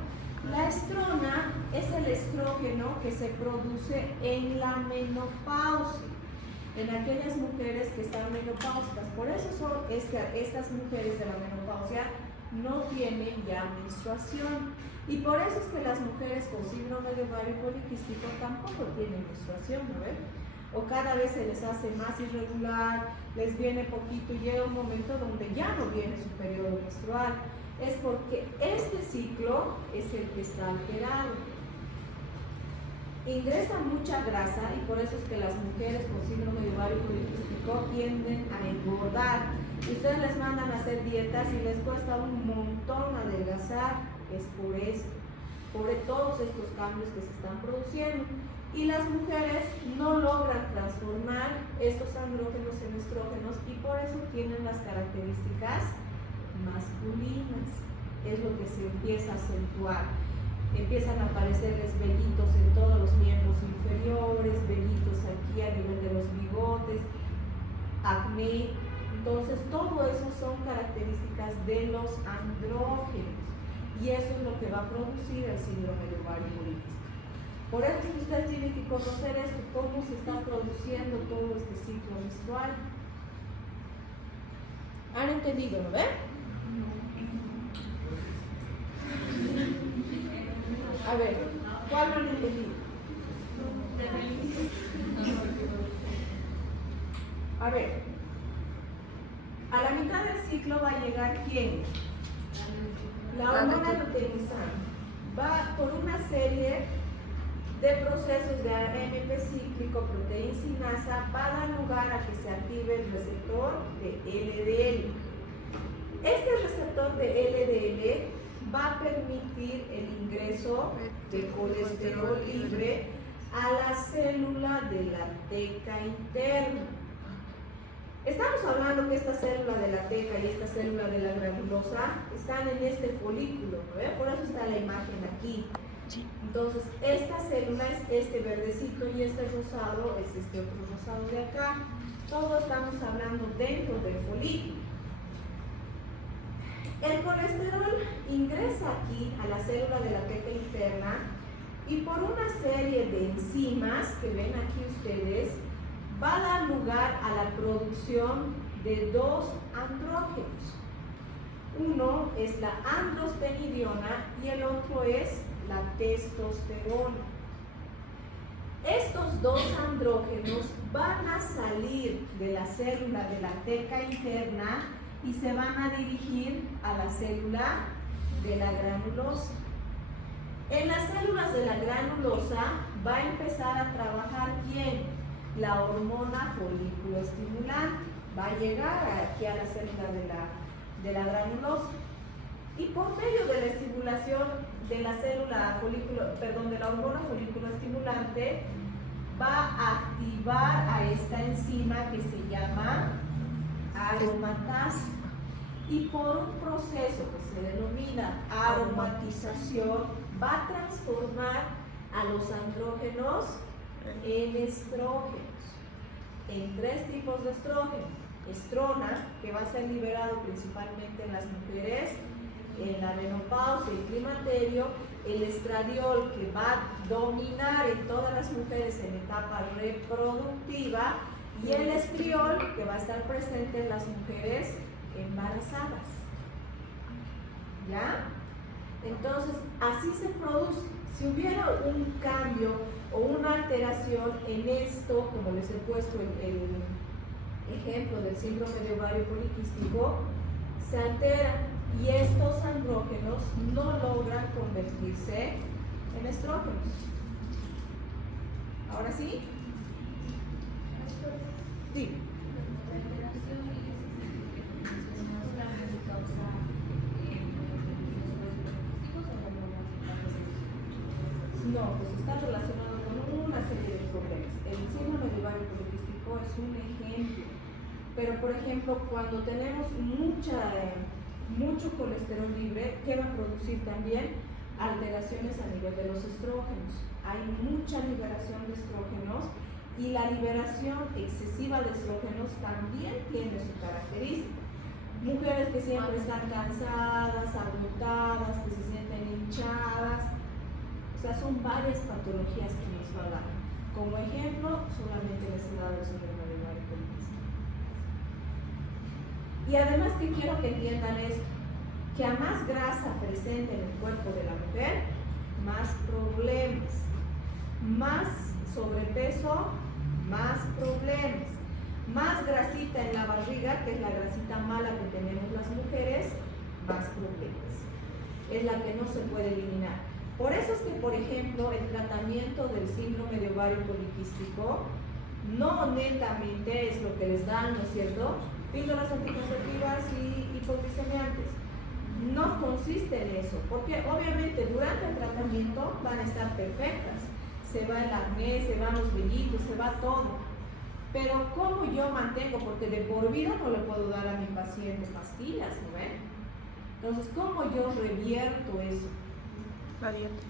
La estrona es el estrógeno que se produce en la menopausia, en aquellas mujeres que están menopáusicas. Por eso es que estas mujeres de la menopausia no tienen ya menstruación. Y por eso es que las mujeres con síndrome de ovario poliquístico tampoco tienen menstruación, ¿no ven? O cada vez se les hace más irregular, les viene poquito y llega un momento donde ya no viene su periodo menstrual. Es porque este ciclo es el que está alterado. Ingresa mucha grasa y por eso es que las mujeres con síndrome de ovario poliquístico tienden a engordar. Ustedes les mandan a hacer dietas y les cuesta un montón adelgazar. Es por esto, por todos estos cambios que se están produciendo. Y las mujeres no logran transformar estos andrógenos en estrógenos y por eso tienen las características masculinas. Es lo que se empieza a acentuar. Empiezan a aparecerles vellitos en todos los miembros inferiores, vellitos aquí a nivel de los bigotes, acné. Entonces, todo eso son características de los andrógenos y eso es lo que va a producir el síndrome de ovario poliquístico. Por eso es que ustedes tienen que conocer esto, cómo se está produciendo todo este ciclo menstrual. ¿Han entendido, no ven? A ver, ¿cuál no han entendido? A ver, a la mitad del ciclo va a llegar ¿quién? La hormona luteinizante. Va por una serie de procesos de AMP cíclico, proteincinasa, va a dar lugar a que se active el receptor de LDL. Este receptor de LDL va a permitir el ingreso de colesterol libre a la célula de la teca interna. Estamos hablando que esta célula de la teca y esta célula de la granulosa están en este folículo, ¿no? Por eso está la imagen aquí. Entonces, esta célula es este verdecito y este rosado es este otro rosado de acá. Todo estamos hablando dentro del folículo. El colesterol ingresa aquí a la célula de la teca interna y por una serie de enzimas que ven aquí ustedes, va a dar lugar a la producción de 2 andrógenos. Uno es la androstenediona y el otro es la testosterona. Estos 2 andrógenos van a salir de la célula de la teca interna y se van a dirigir a la célula de la granulosa. En las células de la granulosa va a empezar a trabajar ¿quién? la hormona folículo estimulante. Va a llegar aquí a la célula de la granulosa. Y por medio de la estimulación de la célula de la hormona folículo estimulante, va a activar a esta enzima que se llama aromatasa. Y por un proceso que se denomina aromatización, va a transformar a los andrógenos en estrógenos, en 3 tipos de estrógeno: estrona, que va a ser liberado principalmente en las mujeres en la menopausia y climaterio; el estradiol, que va a dominar en todas las mujeres en etapa reproductiva; y el estriol, que va a estar presente en las mujeres embarazadas. ¿Ya? Entonces, así se produce. Si hubiera un cambio o una alteración en esto, como les he puesto el ejemplo del síndrome de ovario poliquístico, se altera y estos andrógenos no logran convertirse en estrógenos. ¿Ahora sí? Sí. No, pues está relacionado con una serie de problemas. El síndrome de ovario poliquístico es un ejemplo, pero por ejemplo, cuando tenemos mucho colesterol libre, ¿qué va a producir también? Alteraciones a nivel de los estrógenos. Hay mucha liberación de estrógenos y la liberación excesiva de estrógenos también tiene su característica. Mujeres que siempre están cansadas, agotadas, que se sienten hinchadas. O sea, son varias patologías que nos va a dar. Como ejemplo, solamente les he dado el síndrome de ovario poliquístico. Y además que quiero que entiendan esto, que a más grasa presente en el cuerpo de la mujer, más problemas. Más sobrepeso, más problemas. Más grasita en la barriga, que es la grasita mala que tenemos las mujeres, más problemas. Es la que no se puede eliminar. Por eso es que, por ejemplo, el tratamiento del síndrome de ovario poliquístico no netamente es lo que les dan, ¿no es cierto?, píldoras anticonceptivas y hipoglicemiantes. No consiste en eso, porque obviamente durante el tratamiento van a estar perfectas. Se va el acné, se van los vellitos, se va todo. Pero ¿cómo yo mantengo? Porque de por vida no le puedo dar a mi paciente pastillas, ¿no ven? Entonces, ¿cómo yo revierto eso? La dieta.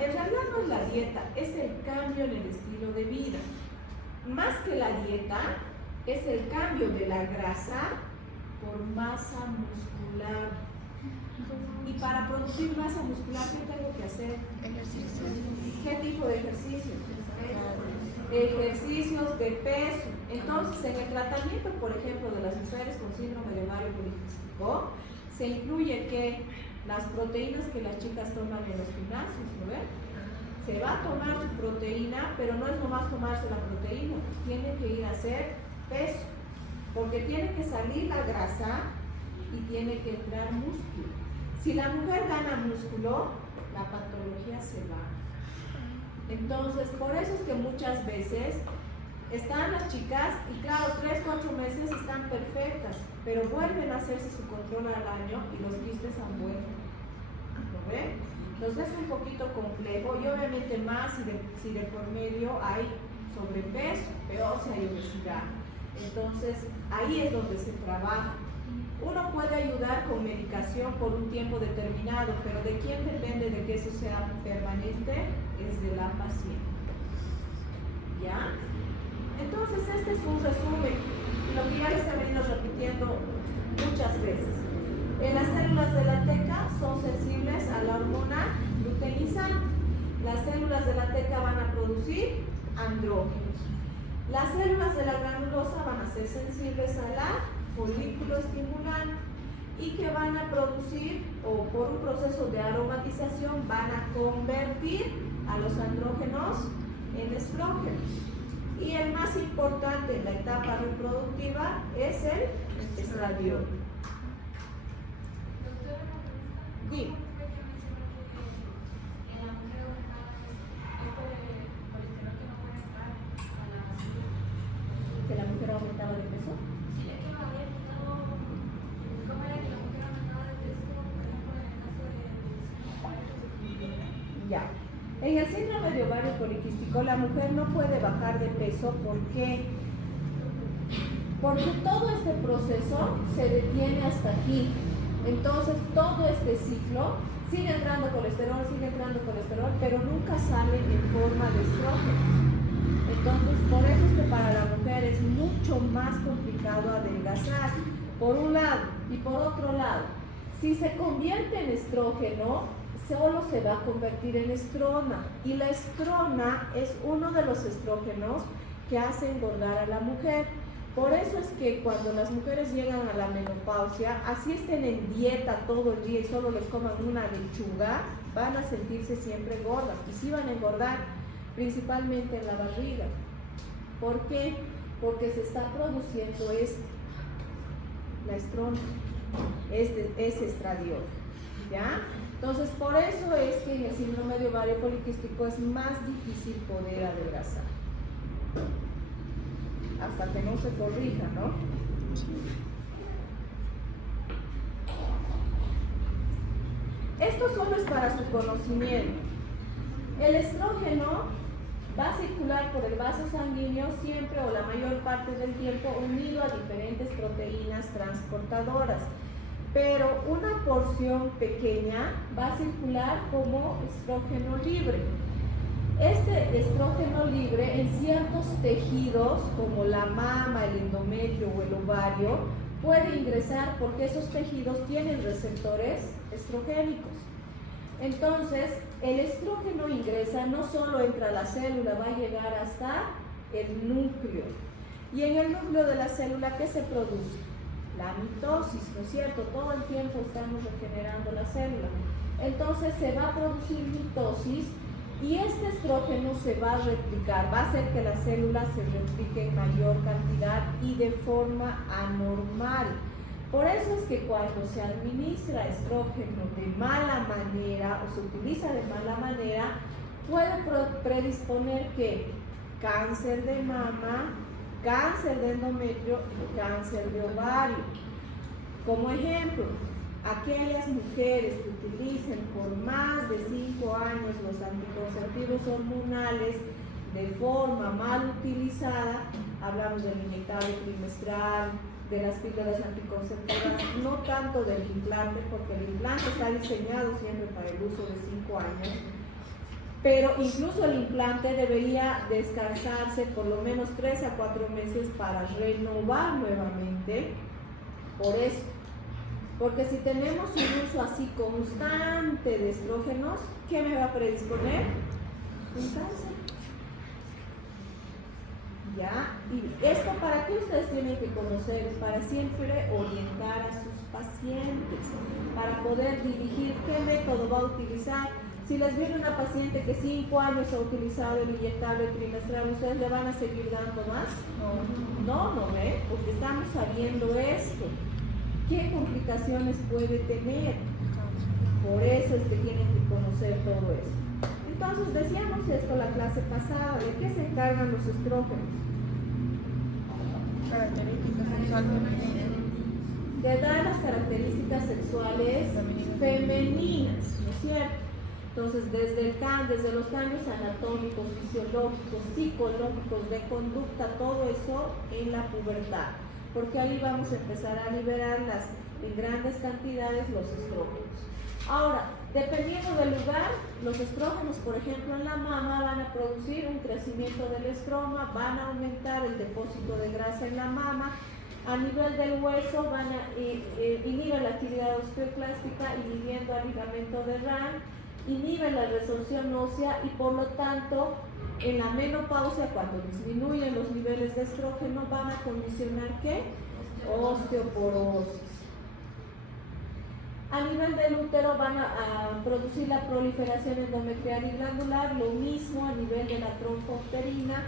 En realidad no es la dieta, es el cambio en el estilo de vida. Más que la dieta, es el cambio de la grasa por masa muscular. Y para producir masa muscular, ¿qué tengo que hacer? Ejercicio. ¿Qué tipo de ejercicio? Ejercicios de peso. Entonces, en el tratamiento, por ejemplo, de las mujeres con síndrome de ovario poliquístico, se incluye que las proteínas que las chicas toman en los gimnasios, ¿no ven? Se va a tomar su proteína, pero no es nomás tomarse la proteína, tiene que ir a hacer peso, porque tiene que salir la grasa y tiene que entrar músculo. Si la mujer gana músculo, la patología se va. Entonces, por eso es que muchas veces están las chicas y claro, 3-4 meses están perfectas, pero vuelven a hacerse su control al año y los quistes han vuelto. ¿Lo ven? Entonces es un poquito complejo y obviamente más si de por medio hay sobrepeso, peor si hay obesidad. Entonces ahí es donde se trabaja. Uno puede ayudar con medicación por un tiempo determinado, pero ¿de quién depende de que eso sea permanente? Es de la paciente. ¿Ya? Entonces este es un resumen, lo que ya les he venido repitiendo muchas veces. Las células de la teca son sensibles a la hormona luteinizante. Las células de la teca van a producir andrógenos. Las células de la granulosa van a ser sensibles a la folículo estimulante y que van a producir, o por un proceso de aromatización, van a convertir a los andrógenos en estrógenos. Y el más importante en la etapa reproductiva es el estradiol. Doctora, Sí. en la mujer operada es el colesterol que no eso? Sí, es que me había preguntado cómo era que la mujer aumentaba de peso, por ejemplo, en el caso de Ya. En el síndrome de ovario poliquístico la mujer no puede bajar de peso. ¿Por qué? Porque todo este proceso se detiene hasta aquí. Entonces todo este ciclo sigue entrando colesterol, pero nunca sale en forma de estrógenos. Entonces por eso es que para la mujer es mucho más complicado adelgazar, por un lado. Y por otro lado, si se convierte en estrógeno, solo se va a convertir en estrona. Y la estrona es uno de los estrógenos que hace engordar a la mujer. Por eso es que cuando las mujeres llegan a la menopausia, así estén en dieta todo el día y solo les coman una lechuga, van a sentirse siempre gordas. Y sí van a engordar, principalmente en la barriga. ¿Por qué? Porque se está produciendo la estrona, es estradiol, ¿ya? Entonces, por eso es que en el síndrome de ovario poliquístico es más difícil poder adelgazar. Hasta que no se corrija, ¿no? Esto solo es para su conocimiento. El estrógeno va a circular por el vaso sanguíneo siempre o la mayor parte del tiempo unido a diferentes proteínas transportadoras, pero una porción pequeña va a circular como estrógeno libre. Este estrógeno libre en ciertos tejidos como la mama, el endometrio o el ovario puede ingresar porque esos tejidos tienen receptores estrogénicos. Entonces el estrógeno ingresa, no solo entra a la célula, va a llegar hasta el núcleo. Y en el núcleo de la célula, ¿qué se produce? La mitosis, ¿no es cierto? Todo el tiempo estamos regenerando la célula. Entonces se va a producir mitosis y este estrógeno se va a replicar, va a hacer que la célula se replique en mayor cantidad y de forma anormal. Por eso es que cuando se administra estrógeno de mala manera o se utiliza de mala manera, puede predisponer que cáncer de mama, cáncer de endometrio y cáncer de ovario. Como ejemplo, aquellas mujeres que utilicen por más de 5 años los anticonceptivos hormonales de forma mal utilizada, hablamos del inyectable trimestral, de las píldoras anticonceptivas, no tanto del implante, porque el implante está diseñado siempre para el uso de 5 años, pero incluso el implante debería descansarse por lo menos 3 a 4 meses para renovar nuevamente. Por eso, porque si tenemos un uso así constante de estrógenos, ¿qué me va a predisponer? Un cáncer. ¿Ya? Y esto, ¿para qué ustedes tienen que conocer? Es para siempre orientar a sus pacientes, para poder dirigir qué método va a utilizar. Si les viene una paciente que 5 años ha utilizado el inyectable trimestral, ¿ustedes le van a seguir dando más? No, ¿ve? Porque estamos sabiendo esto. ¿Qué complicaciones puede tener? Por eso es que tienen que conocer todo esto. Entonces decíamos esto la clase pasada, ¿de qué se encargan los estrógenos? Características sexuales. De dar las características sexuales femeninas, ¿no es cierto? Entonces desde los cambios anatómicos, fisiológicos, psicológicos, de conducta, todo eso en la pubertad, porque ahí vamos a empezar a liberar en grandes cantidades los estrógenos. Ahora, dependiendo del lugar, los estrógenos, por ejemplo, en la mama van a producir un crecimiento del estroma, van a aumentar el depósito de grasa en la mama. A nivel del hueso van a inhibir la actividad osteoclástica, inhibiendo el ligamento de Rank, inhiben la resorción ósea y por lo tanto en la menopausia, cuando disminuyen los niveles de estrógeno, van a condicionar ¿qué? Osteoporosis. A nivel del útero van a producir la proliferación endometrial y glandular, lo mismo a nivel de la trompa uterina,